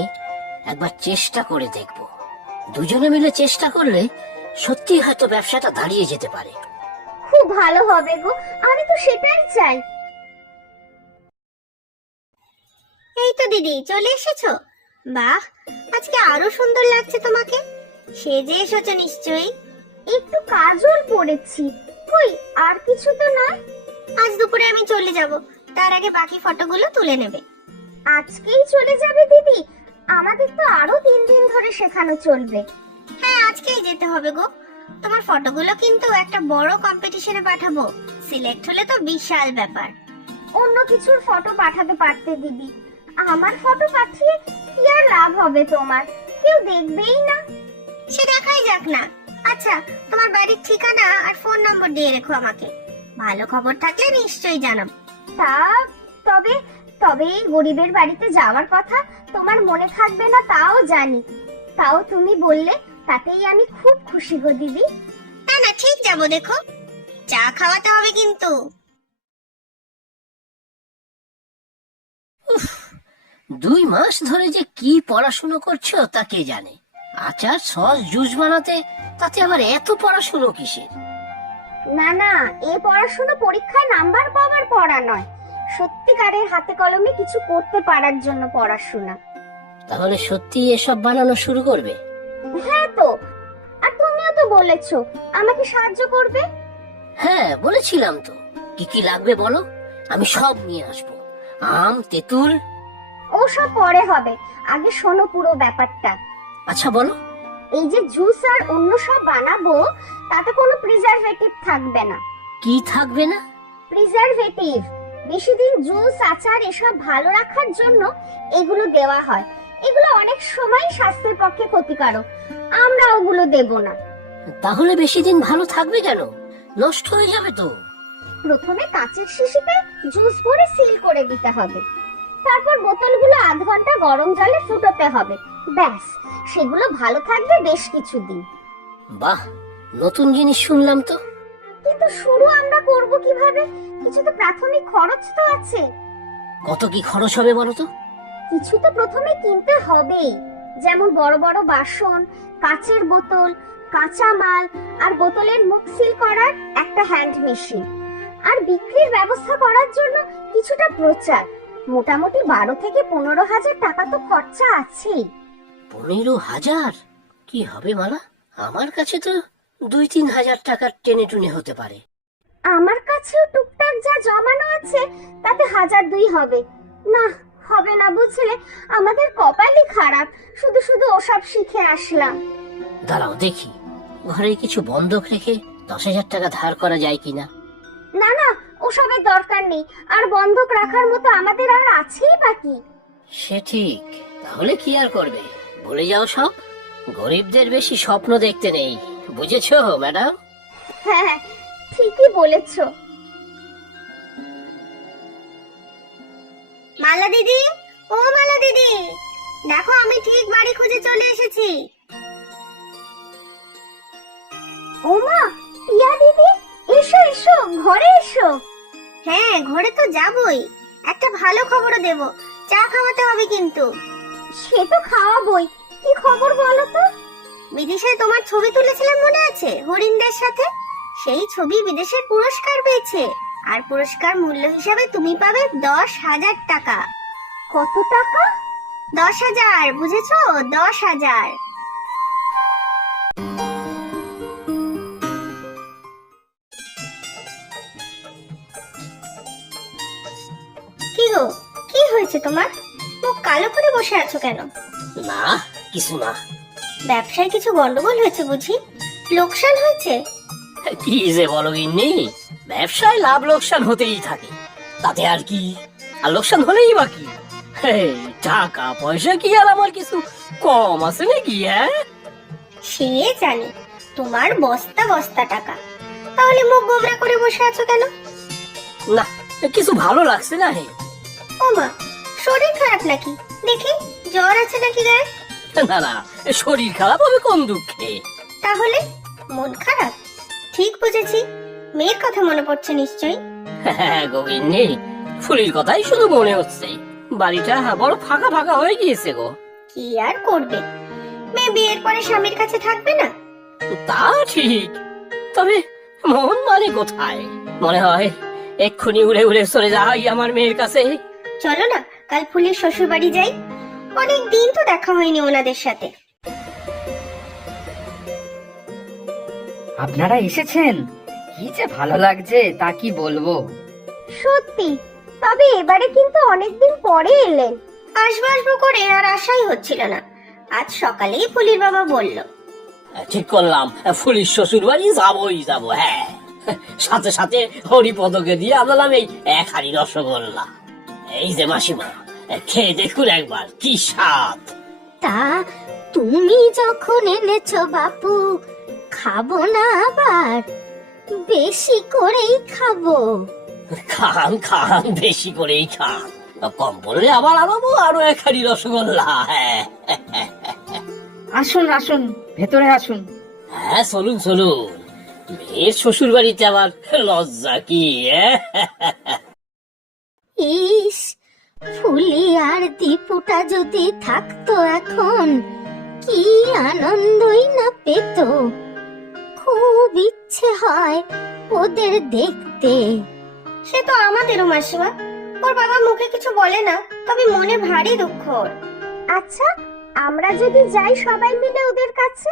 একবার চেষ্টা করে দেখব। দুজনে মিলে চেষ্টা করলে সত্যি হয়তো ব্যবসাটা দাঁড়িয়ে যেতে পারে। খুব ভালো হবে গো, আমি তো সেটাই চাই। এই তো দিদি চলে এসেছো। বাহ, আজকে আরো সুন্দর লাগছে তোমাকে। সেজে এসেছো নিশ্চয়ই। একটু কাজল পরেছি, কই আর কিছু তো নয়। আজ দুপুরে আমি চলে যাব, তার আগে বাকি ফটোগুলো তুলে নেবে। আজকেই চলে যাবে দিদি? আমাদের তো আরো 3 দিন ধরে শেখানো চলবে। হ্যাঁ আজকেই যেতে হবে গো। তোমার ফটোগুলো কিন্তু একটা বড় কম্পিটিশনে পাঠাবো, সিলেক্ট হলে তো বিশাল ব্যাপার। অন্য কিছুর ফটো পাঠাতে পারতে দিদি, আমার ফটো পাঠিয়ে কি আর লাভ হবে তোমার? কেউ দেখবেই না। সে দেখাই যাক না। আচ্ছা, তোমার বাড়ির ঠিকানা আর ফোন নম্বর দিয়ে রেখো আমাকে, ভালো খবর থাকলে নিশ্চয়ই জানাবো। তা তবে তবে এই গরিবের বাড়িতে যাওয়ার কথা তোমার মনে থাকবে না তাও জানি, তাও তুমি বললে তাতেই আমি খুব খুশি গো দিদি। না না ঠিক যাবো, দেখো চা খাওয়াতে হবে কিন্তু। 2 মাস ধরে যে কি পড়াশুনো করছো তা কে জানে। আচার সস জুস বানাতে তাতে আবার এত পড়াশুনো কিসের? না না, এ পড়াশোনা পরীক্ষায় নাম্বার পাওয়ার পড়া নয়, সত্যিকারের হাতে কলমে কিছু করতে পারার জন্য পড়াশোনা। তাহলে সত্যি এসব বানানো শুরু করবে? হ্যাঁ তো, আর তুমিও তো বলেছো আমাকে সাহায্য করবে। হ্যাঁ বলেছিলাম তো। কি কি লাগবে বলো, আমি সব নিয়ে আসবো। আম, তেঁতুল। ওসব পরে হবে, আগে শোনো পুরো ব্যাপারটা। আচ্ছা বলো। এই যে জুস আর অন্য সব বানাবো, তাতে কোনো প্রিজারভেটিভ থাকবে না। কি থাকবে না? প্রিজারভেটিভ। বেশি দিন জুস আচার এসব ভালো রাখার জন্য এগুলো দেওয়া হয়। এগুলো অনেক সময় স্বাস্থ্যের পক্ষে ক্ষতিকারক, আমরা ওগুলো দেব না। তাহলে বেশি দিন ভালো থাকবে কেন? নষ্ট হয়ে যাবে তো। প্রথমে কাঁচের শিশিতে জুস ভরে সিল করে দিতে হবে, তারপর বোতলগুলো আধ ঘন্টা গরম জলে ফুটাতে হবে। ব্যাস, সেগুলো ভালো থাকবে বেশ কিছুদিন। বাহ, নতুন জিনিস শুনলাম তো। কিন্তু শুরু আমরা করব কিভাবে? কিছু তো প্রাথমিক খরচ তো আছে। কত কি খরচ হবে বলো তো? কিছু তো প্রথমে কিনতে হবেই, যেমন বড় বড় বাসন, কাচের বোতল, কাঁচা মাল, আর বোতলের মুখ সিল করার একটা হ্যান্ড মেশিন, আর বিক্রির ব্যবস্থা করার জন্য কিছুটা প্রচার। মোটামুটি 12 থেকে 15,000 টাকা তো খরচা আছেই। 15,000? কি হবে মালা? আমার কাছে তো 2-3 হাজার টাকার টেনে টুনে হতে পারে। আমার কাছেও টুকটাক যা জমানো আছে তাতে 1,000-2 হবে। না, হবে না বুঝলে, আমাদের কপালই খারাপ, শুধু শুধু ওসব শিখে আসলাম। দাঁড়াও দেখি, ঘরে কিছু বন্ধক রেখে 10,000 টাকা ধার করা যায় কিনা। না না, ওসবের দরকার নেই, আর বন্ধক রাখার মতো আমাদের আর আছেই বাকি। সে ঠিক, তাহলে কি আর করবে, ভুলে যাও সব। গরিবদের বেশি স্বপ্ন দেখতে নেই, বুঝেছো ম্যাডাম? হ্যাঁ ঠিকই বলেছো। মালা দিদি, ও মালা দিদি, দেখো আমি ঠিক বাড়ি খুঁজে চলে এসেছি। ও মা, পিয়া দিদি, এসো এসো, ঘরে এসো। হ্যাঁ ঘরে তো যাবই, একটা ভালো খবরও দেব, চা খাওয়াতে হবে কিন্তু। সে তো খাওয়াবই, কি খবর বলো তো? বিদেশে তোমার ছবি তুলেছিলাম মনে আছে, হরিণদের সাথে? সেই ছবি বিদেশের পুরস্কার পেয়েছে, আর পুরস্কার মূল্য হিসাবে তুমি পাবে 10,000 টাকা। কত টাকা? 10,000, বুঝেছো? 10,000। কি গো, কি হয়েছে তোমার? মুখ কালো করে বসে আছো কেন? না, কিছু না। ব্যবসায় কিছু গন্ডগোল হয়েছে বুঝি? লোকসান হয়েছে? কি যে বলো গিন্নি, ব্যবসায় লাভ লোকসান হতেই থাকে, তাতে আর কি? আর লোকসান হলেই বা কি? টাকা পয়সা কি আর আমার কিছু কম আছে নাকি? হ্যাঁ, সে জানি, তোমার বস্তা বস্তা টাকা। তাহলে মুখ গোমরা করে বসে আছো কেন? না, কিছু ভালো লাগছে না। হে, ও মা, শরীর খারাপ নাকি? দেখি, জ্বর আছে নাকি গায়ে? না না, শরীর খারাপ হবে কোন দুঃখে? তাহলে মন খারাপ? ঠিক বুঝেছি, মেয়ের কথা মনে পড়ছে নিশ্চয়ই। হ্যাঁ গো গিন্নি, ফুলির কথাই শুধু মনে হচ্ছে। বাড়িটা বড় ফাঁকা ফাঁকা হয়ে গিয়েছে গো। কি আর করবে, মেয়ে বিয়ের পরে স্বামীর কাছে থাকবে না? তা ঠিক, তবে মন মানে কোথায়? মনে হয় এক্ষুনি উড়ে উড়ে চলে যাই আমার মেয়ের কাছে। চলো না, কাল ফুলির শ্বশুর বাড়ি যাই। অনেক দিন তো দেখা হয়নি ওনাদের সাথে। আপনারা এসেছেন, কি যে ভালো লাগছে তা কি বলবো। সত্যি, তবে এবারে কিন্তু অনেকদিন পরে এলেন। আসবো আসবো করে আর আশাই হচ্ছিল না। আজ সকালেই ফুলির বাবা বলল। ঠিক করলাম, ফুলির শ্বশুর বাড়ি যাবোই যাবো। হ্যাঁ, সাথে সাথে হরিপদকে দিয়ে আনলাম এই 1 হাঁড়ি রসগোল্লা। এই যে মাসিমা, খেয়ে দেখুন একবার, কি স্বাদ। তা তুমি যখন এনেছো বাপু, খাবো না আবার? বেশি করেই খাবো। খান খান, বেশি করেই খান, কম পড়লে আবার আনাবো আরো 1 হাঁড়ি রসগোল্লা। হ্যাঁ আসুন আসুন, ভেতরে আসুন। হ্যাঁ, চলুন চলুন, মেয়ের শ্বশুর বাড়িতে আবার লজ্জা কি? ইস, ফুলি আর দীপুটা যদি থাকতো এখন, কি আনন্দই না পেত। খুব ইচ্ছে হয় ওদের দেখতে। সে তো আমাদেরও মাসিমা। ওর বাবা মুখে কিছু বলে না, তবে মনে ভারী দুঃখ ওর। আচ্ছা, আমরা যদি যাই সবাই মিলে ওদের কাছে?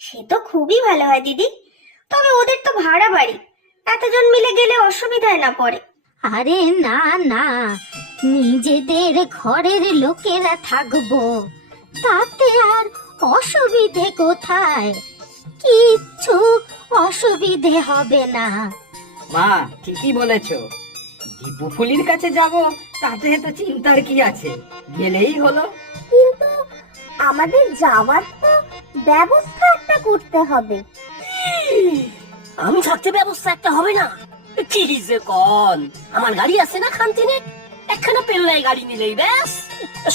সে তো খুবই ভালো হয় দিদি, তবে ওদের তো ভাড়া বাড়ি, এতজন মিলে গেলে অসুবিধায় না পড়ে। আরে না না, নিজেদের ঘরের লোকেরা থাকবো, তাতে আর অসুবিধে কোথায়? কিচ্ছু অসুবিধে হবে না। মা ঠিকই বলেছো, দীপু ফুলির কাছে যাব, তাতে এত চিন্তার কি আছে, গেলেই হলো। কিন্তু আমাদের যাওয়ার তো ব্যবস্থা একটা করতে হবে। আমি থাকতে ব্যবস্থা একটা হবে না? কি যে কন, আমার গাড়ি আছে না খানতিনে, একখানা পেল্লাই গাড়ি নিলেই ব্যাস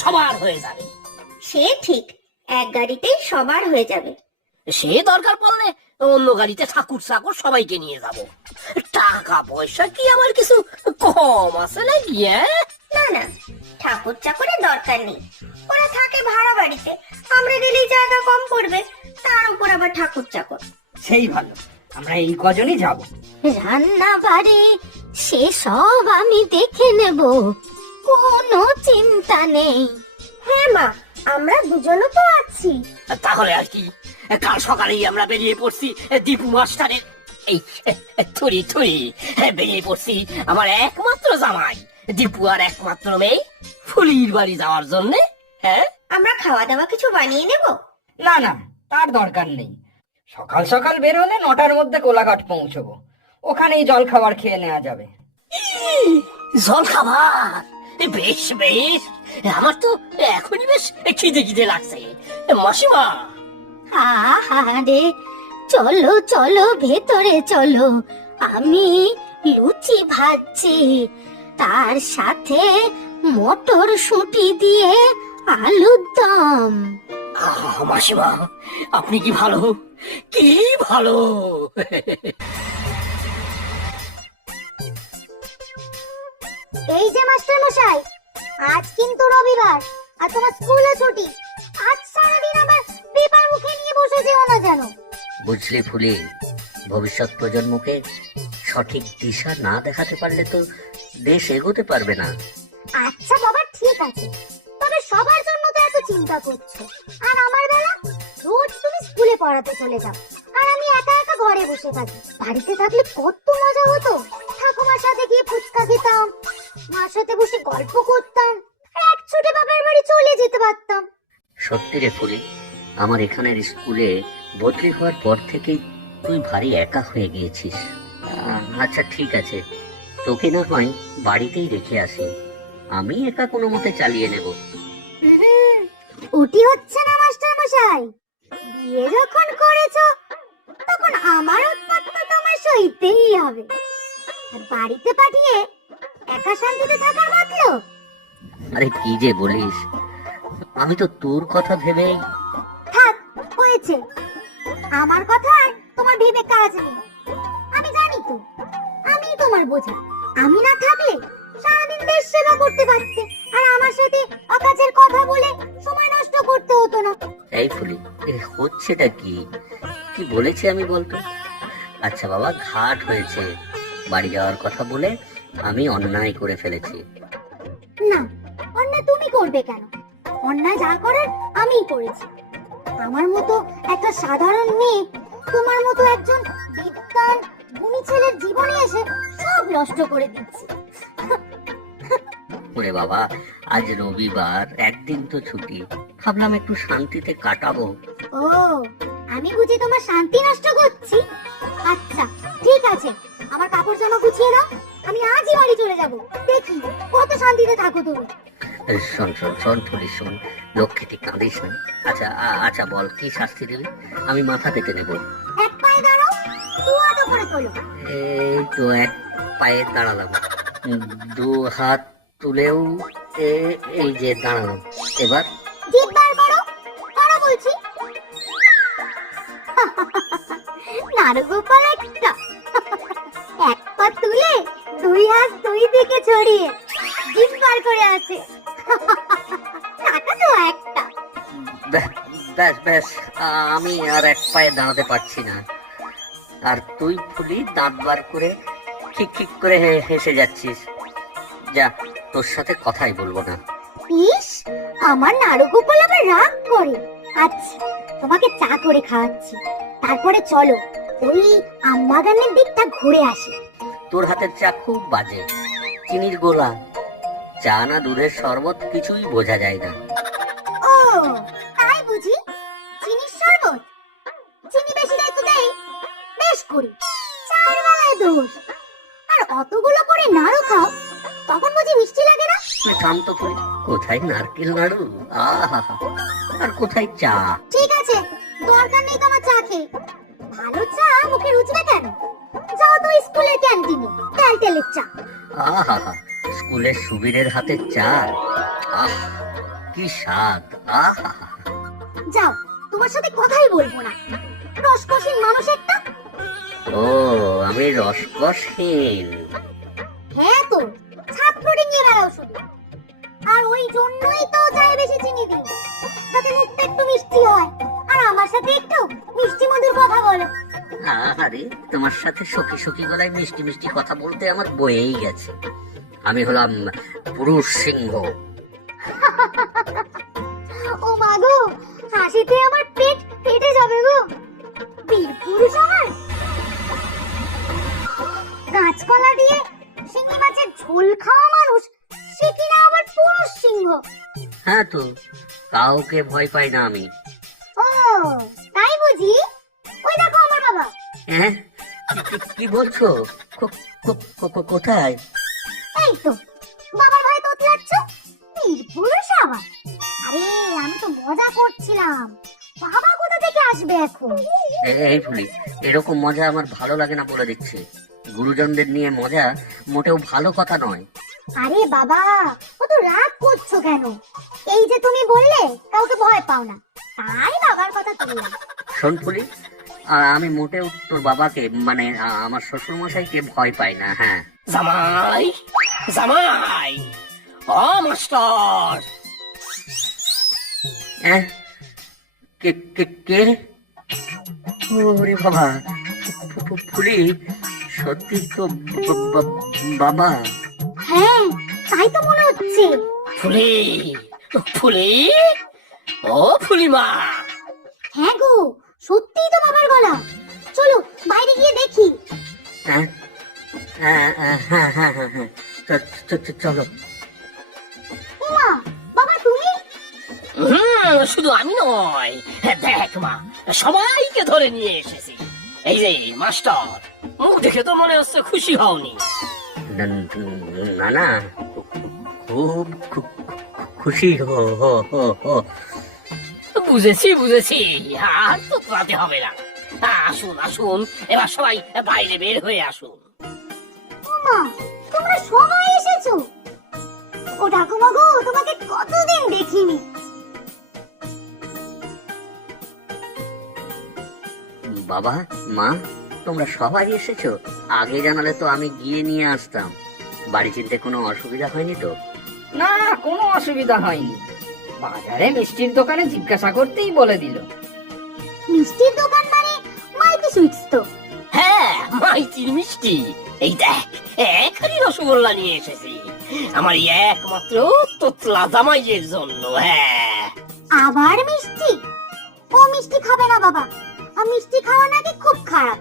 সবার হয়ে যাবে। সে ঠিক, এক গাড়িতেই সবার হয়ে যাবে। সে দরকার পড়লে অন্য গাড়িতে ঠাকুর চাকর সবাইকে নিয়ে যাব। টাকা পয়সা কি আমার কিছু কম আছে নাকি? না না, ঠাকুর চাকরের দরকার নেই, ওরা থাকে ভাড়া বাড়িতে, আমরা গেলেই জায়গা কম পড়বে, তার উপর আবার ঠাকুর চাকর। সেই ভালো, আমরা এই কজনই যাব। রান্না বাড়ি সেসব আমি দেখে নেব, কোনো চিন্তা নেই। হ্যাঁ মা, আমরা দুজনও তো আছি। তাহলে আর কি, কাল সকালেই আমরা বেরিয়ে পড়ছি দীপু মাস্টারের এই থুরি থুরি বেরিয়ে পড়ছি আমার একমাত্র জামাই দীপু আর একমাত্র মেয়ে ফুলির বাড়ি যাওয়ার জন্য। হ্যাঁ, আমরা খাওয়া দাওয়া কিছু বানিয়ে নেব? না না, তার দরকার নেই। সকাল সকাল বের হলে 9টার মধ্যে কোলাঘাট পৌঁছবো, ওখানেই জল খাবার খেয়ে নেওয়া যাবে। জল খাবার? বেশ বেশ, আমার তো এখনই বেশ খিদে খিদে লাগছে। মাসিমা, আহারে, চলো চলো ভেতরে চলো, আমি লুচি ভাজছি, তার সাথে মটর শুঁটি দিয়ে আলুর দম। মাসিমা, আপনি কি ভালো, কি ভালো। এই যে মাস্টার মশাই, আজ কিন্তু রবিবার আর তোমার স্কুলও ছুটি। আজ সারাদিন আবার পেপার মুখে নিয়ে বসে যেও না যেন। বুঝলি ফুলি, ভবিষ্যৎ প্রজন্মকে সঠিক দিশা না দেখাতে পারলে তো দেশ এগোতে পারবে না। আচ্ছা বাবা, ঠিক ঠিক আছে, তবে সবার জন্য তো এত চিন্তা করছো। আর আমার বেলা রোজ তুমি স্কুলে পড়াতে চলে যাও, আর আমি একা একা ঘরে বসে থাকি। বাড়িতে থাকলে কত মজা হতো, ঠাকুমার সাথে গিয়ে ফুচকা খেতাম, মার সাথে বসে গল্প করতাম, আর এক ছুটে বাবার বাড়ি চলে যেতে পারতাম। সত্যি রে ফুলি, আমার এখানের স্কুলে বদলি হওয়ার পর থেকেই তুই ভারী একা হয়ে গিয়েছিস। আচ্ছা ঠিক আছে, তোকে না হয় বাড়িতেই রেখে আসি, আমি একা কোনো মতে চালিয়ে নেব। ওটি হচ্ছে না মাস্টার মশাই, বিয়ে যখন করেছো তখন আমার উৎপাত তো তোমার সইতেই হবে। আর বাড়িতে পাঠিয়ে একা শান্তিতে থাকার মতলব? আরে কি যে বলিস, আমি তো তোর কথা ভেবেই। থাক, হয়েছে। আমার কথা আর তোমার ভেবে কাজ নেই। আমি জানি তো, আমি তোমার বোঝা। আমি না থাকলে সারাদিন দেশ সেবা করতে পারতে, আর আমার সাথে অকাজের কথা বলে সময় নষ্ট করতে হতো না। এই ফুলি, হচ্ছেটা কি কি বলেছি আমি বলতো? আচ্ছা বাবা, ঘাট হয়েছে, বাড়ি যাওয়ার কথা বলে আমি অন্যায় করে ফেলেছি। না, অন্যায় তুমি করবে কেন? অন্যায় যা করার আমিই করেছি। আমার মতো একটা সাধারণ মেয়ে তোমার মতো একজন বিদ্বান গুণী ছেলের জীবনে এসে সব নষ্ট করে দিচ্ছে। ওরে বাবা, আজ রবিবার, একদিন তো ছুটি, ভাবলাম একটু শান্তিতে কাটাবো। ও, আমি বুঝি তোমার শান্তি নষ্ট করছি? আচ্ছা ঠিক আছে, আমার কাপড় জামা গুছিয়ে দাও, আমি আজই বাড়ি চলে যাব। দেখি কত শান্তিতে থাকো তুমি। শোন শোন শোন ফুলি, শোন, লক্ষ্মীটি কাঁদিস না। আচ্ছা আচ্ছা বল, কি শাস্তি দিবি? আমি মাথা পেতে নেব। এক পায়ে দাঁড়াও, দু হাত করে তোলো। এই তো এক পায়ে দাঁড়ালাম, দু হাত তুলেও এই যে দাঁড়ালাম। এবার জিভ বার করো, করো বলছি। নারগোপাল একটা, এক পা তুলে দুই হাত দুই দিকে ছড়িয়ে জিভ বার করে আছে। টাকা তো একটা। ব্যাস ব্যাস, আমি আর এক পায়ে দাঁড়াতে পারছি না। আর তুই ফুলি দাঁত বার করে খিক খিক করে হেসে যাচ্ছিস। যা, তোর সাথে কথাই বলবো না। ইস, আমার নারগোপাল আবার রাগ করে। আচ্ছা, তোমাকে চা করে খাওয়াচ্ছি, তারপরে চলো ওই আমবাগানের দিকটা ঘুরে আসি। তোর হাতের চা খুব বাজে, চিনির গোলা, চা না দুধের শরবত কিছুই বোঝা যায় না। ও, তাই বুঝি? চিনির শরবত? চিনি বেশি দেয় তো দেই, বেশ করি, চায়ের বেলায় দোষ। আর অতগুলো করে নাড়ু খাও, তখন বুঝি মিষ্টি লাগে না? তুই শান্ত ফুলি, কোথায় নারকেল নাড়ু, আহা, আর কোথায় চা? ঠিক আছে, দরকার নেই তোমার চা খেয়ে। ভালো চা মুখে রুচবে কেন? যাও তো স্কুলের ক্যান্টিনে, তেলের চা। আহা, স্কুলের সুবীরের হাতের চা, আহ কি স্বাদ, আহা। যাও, তোমার সাথে কথাই বলবো না, রসকসীন মানুষ একটা। ও, আমি রসকসহীন? হ্যাঁ তো, ছাত্র ডিঙিয়ে বেড়াও শুধু। আর ওই জন্যই তো চায়ে বেশি চিনি দিই, যাতে মুখটা একটু মিষ্টি হয়, আর আমার সাথে একটু মিষ্টি মধুর কথা বলো। আরে, তোমার সাথে সখী সখী গলায় মিষ্টি মিষ্টি কথা বলতে আমার বয়েই গেছে। আমি হলাম পুরুষ সিংহ। ও মা গো, হাসিতে আমার পেট ফেটে যাবে গো। বীর পুরুষ আমার। গাছকলা দিয়ে শিঙি মাছের ঝোল খাওয়া মানুষ, সে কিনা আবার পুরুষ সিংহ। হ্যাঁ তো, কাউকে ভয় পাই না আমি। ও, তাই বুঝি? ওই দেখো আমার বাবা। হ্যাঁ, কি বলছো? কোথায়? এই তো, বাবার ভাই তো যাচ্ছ, বীর পুরুষ আবার। আরে, আমি তো মজা করছিলাম, বাবা কোথা থেকে আসবে এখন? এই ফুলি, এরকম মজা আমার ভালো লাগে না বলে দিচ্ছি। গুরুজনদের নিয়ে মজা মোটেও ভালো কথা নয়। আরে বাবা, ও তো রাগ করছো কেন? এই যে তুমি বললে কাউকে ভয় পাও না, তাই বাবার কথা তুললাম। শোন ফুলি, আমি মোটেও তোর বাবাকে, মানে আমার শ্বশুর মশাইকে ভয় পাই না। হ্যাঁ, জামাই, জামাই, ও মাস্টার। কে কে কে? ওরে বাবা, ফুলি, সত্যি তো বাবা। হ্যাঁ, তাই তো মনে হচ্ছে। ফুলি, ফুলি, ও ফুলিমা। হ্যাঁ গো, সত্যিই তো বাবার গলা। চলো বাইরে গিয়ে দেখি। হ্যাঁ হ্যাঁ হ্যাঁ হ্যাঁ হ্যাঁ হ্যাঁ, চলো। মা, বাবা তুমি? শুধু আমি নয়, দেখ মা, সবাইকে ধরে নিয়ে এসেছি। এই যে মাস্টার, মুখ দেখে তো মনে হচ্ছে খুশি হওনি। না না, খুব খুশি বুঝেছি বুঝেছি, আর তো তোলাতে হবে না। আসুন আসুন, এবার সবাই বাইরে বের হয়ে আসুন। মা, তোমরা সবাই এসেছো? ও ঠাকুমা গো, তোমাকে কতদিন দেখিনি। বাবা, মা, তোমরা সবাই এসেছো? আগে জানালে তো আমি গিয়ে নিয়ে আসতাম। বাড়ি চিনতে কোনো অসুবিধা হয়নি তো? না, কোনো অসুবিধা হয়নি। বাজারে মিষ্টির দোকানে জিজ্ঞাসা করতেই বলে দিল। মিষ্টির দোকান মানে মাইতি সুইটস তো? হ্যাঁ, মাইতির মিষ্টি। এই দেখ, এখানে রসগোল্লা নিয়ে এসেছি আমার এই একমাত্র তোতলা জামাইয়ের জন্য। হ্যাঁ, আবার মিষ্টি? ও মিষ্টি খাবে না বাবা, আর মিষ্টি খাওয়া নাকি খুব খারাপ।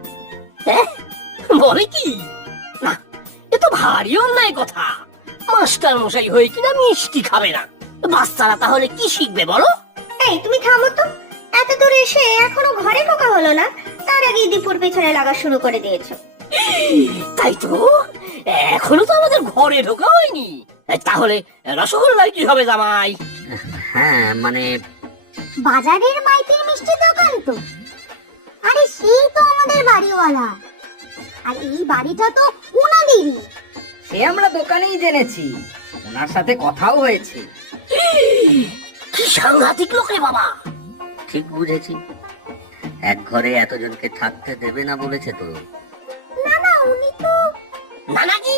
বলে কি? না, এ তো ভারী অন্যায় কথা। মাস্টার মশাই হয়ে কিনা মিষ্টি খাবে না, বাচ্চারা তাহলে কি শিখবে বলো? এই তুমি থামো তো, এত দূর এসে এখনো ঘরে ঢোকা হলো না, তার আগে দীপুর পেছনে লাগা শুরু করে দিয়েছো। তাই তো, এখনো তো আমাদের ঘরে ঢোকা হয়নি। তাহলে রসগোল্লা কি হবে জামাই? হ্যাঁ মানে বাজারের মাইতির মিষ্টির দোকান তো? আরে সেই তো আমাদের বাড়িওয়ালা, আর এই বাড়িটা তো উনাদেরই। সে আমরা দোকানেই জেনেছি, ওনার সাথে কথাও হয়েছে। কি সাংঘাতিক লোক রে বাবা। ঠিক বুঝেছি, এক ঘরে এতজনকে থাকতে দেবে না বলেছে তো। না না, উনি তো না নাকি,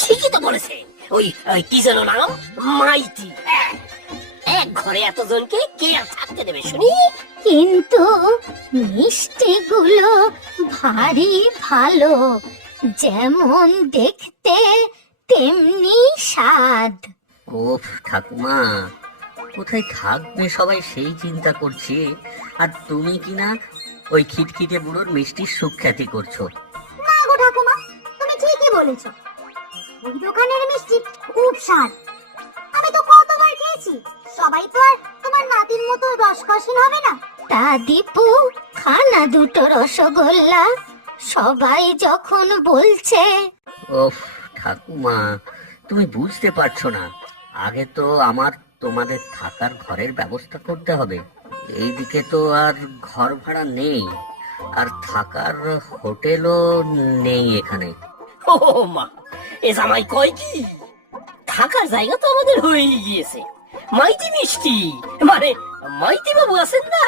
ঠিকই তো বলেছে। ওই ওই কি যেন নাম, মাইতি। এক ঘরে এতজনকে কে আর থাকতে দেবে শুনি? কিন্তু মিষ্টিগুলো ভারী ভালো, যেমন দেখতে তেমনি স্বাদ। ওফ ঠাকুমা, কোথায় থাকবে সবাই সেই চিন্তা করছি, আর তুমি কিনা ওই খিটখিটে বুড়োর মিষ্টির সুখ্যাতি করছো। না গো ঠাকুমা, তুমি ঠিকই বলেছো, ওই দোকানের মিষ্টি খুব স্বাদ। আমি তো কতবার খেয়েছি। সবাই তো আর তোমার নাতির মতো রসকসীন হবে না। তা দীপু, খানা দুটো রসগোল্লা, সবাই যখন বলছে। ওফ ঠাকুমা, তুমি বুঝতে পারছো না, আগে তো আমার তোমাদের থাকার ঘরের ব্যবস্থা করতে হবে। এইদিকে তো আর ঘর ভাড়া নেই, আর থাকার হোটেলও নেই এখানে। ও মা, এ জামাই কয় কি? থাকার জায়গা তো আমাদের হয়েই গিয়েছে। মাইতি মিষ্টি মানে মাইতি বাবু আছেন না?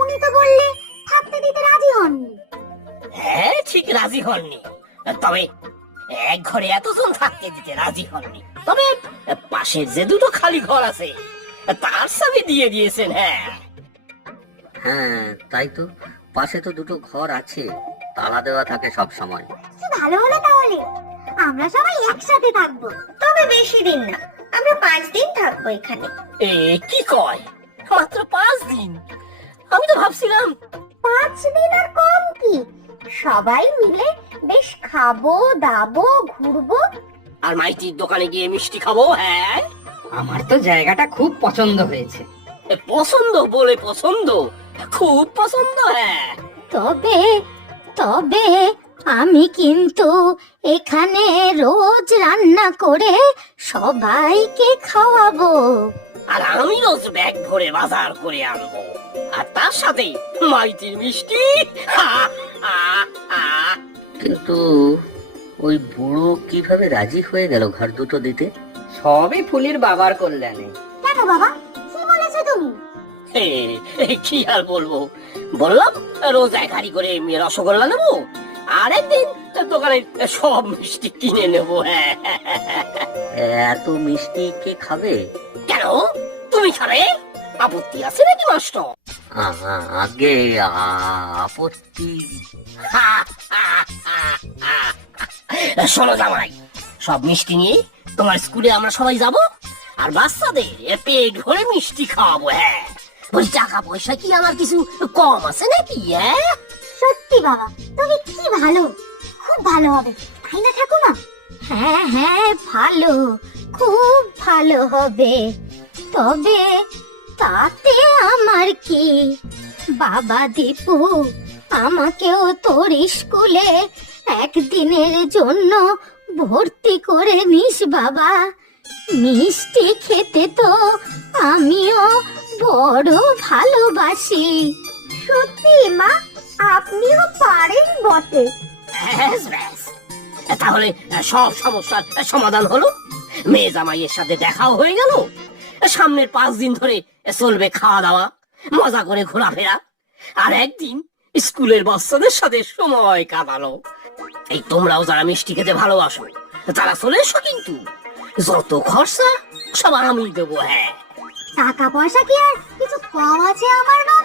উনি তো বললে থাকতে দিতে রাজি হননি। হ্যাঁ, ঠিক রাজি হননি, তবে এক ঘরে এতজন থাকতে দিতে রাজি হননি। তবে পাশের যে দুটো খালি ঘর আছে তার চাবি দিয়ে দিয়েছেন। হ্যাঁ হ্যাঁ তাই তো, পাশে তো দুটো ঘর আছে, তালা দেওয়া থাকে সব সময়। কি ভালো হলো তাহলে, আমরা সবাই একসাথে থাকবো। তবে বেশি দিন না, আমরা 5 দিন থাকবো এখানে। এ কি কয়, মাত্র 5 দিন? আমি তো ভাবছিলাম 5 দিন আর কম কি, সবাই মিলে বেশ খাবো দাবো ঘুরবো। আর মাইতির দোকানে গিয়ে মিষ্টি খাবো। হ্যাঁ, আমার তো জায়গাটা খুব পছন্দ হয়েছে। পছন্দ বলে পছন্দ, খুব পছন্দ। হ্যাঁ, তবে তবে আমি কিন্তু এখানে রোজ রান্না করে সবাইকে খাওয়াবো। আর আমি রোজ ব্যাগ ভরে বাজার করে আনবো, আর তার সাথে মাইতির মিষ্টি। হা, হা, হা। কিন্তু ওই বুড়ো কিভাবে রাজি হয়ে গেল ঘর দুটো দিতে? সবই ফুলির বাবার কল্যাণে। কেন বাবা, কি বলেছো তুমি? কি আর বলবো, বললাম রোজ এক হাড়ি করে রসগোল্লা নেবো, আর একদিন দোকানে সব মিষ্টি কিনে নেবো। হ্যাঁ, এত মিষ্টি কে খাবে? কেন, তুমি খাবে? আপত্তি আছে নাকি মাস্টার? আগে আপত্তি। শোনো জামাই, সব মিষ্টি নিয়ে তোমার স্কুলে আমরা সবাই যাব, আর বাচ্চাদের পেট ভরে মিষ্টি খাওয়াবো। হ্যাঁ, বলছি টাকা পয়সা কি আমার কিছু কম আছে নাকি? হ্যাঁ, সত্যি বাবা, তুমি কি ভালো, খুব ভালো হবে, তাই না ঠাকুমা? হ্যাঁ হ্যাঁ, ভালো, খুব ভালো হবে। তবে তাতে আমার কি? বাবা দীপু, আমাকেও তোর স্কুলে একদিনের জন্য ভর্তি করে নিস বাবা। মিষ্টি খেতে তো আমিও বড় ভালোবাসি। সত্যি মা, আপনিও পারেন বটে। ব্যাস ব্যাস, তাহলে সব সমস্যার সমাধান হলো। মেয়ে জামাইয়ের সাথে দেখাও হয়ে গেল। সামনের 5 দিন ধরে চলবে খাওয়া দাওয়া, মজা করে ঘোরাফেরা, আর একদিন স্কুলের বাচ্চাদের সাথে সময় কাটানো। এই তোমরাও যারা মিষ্টি খেতে ভালোবাসো তারা চলে এসো, কিন্তু যত খরচা সব আমি দেবো। হ্যাঁ, টাকা পয়সা কি আর কিছু কম আছে আমার বাবা?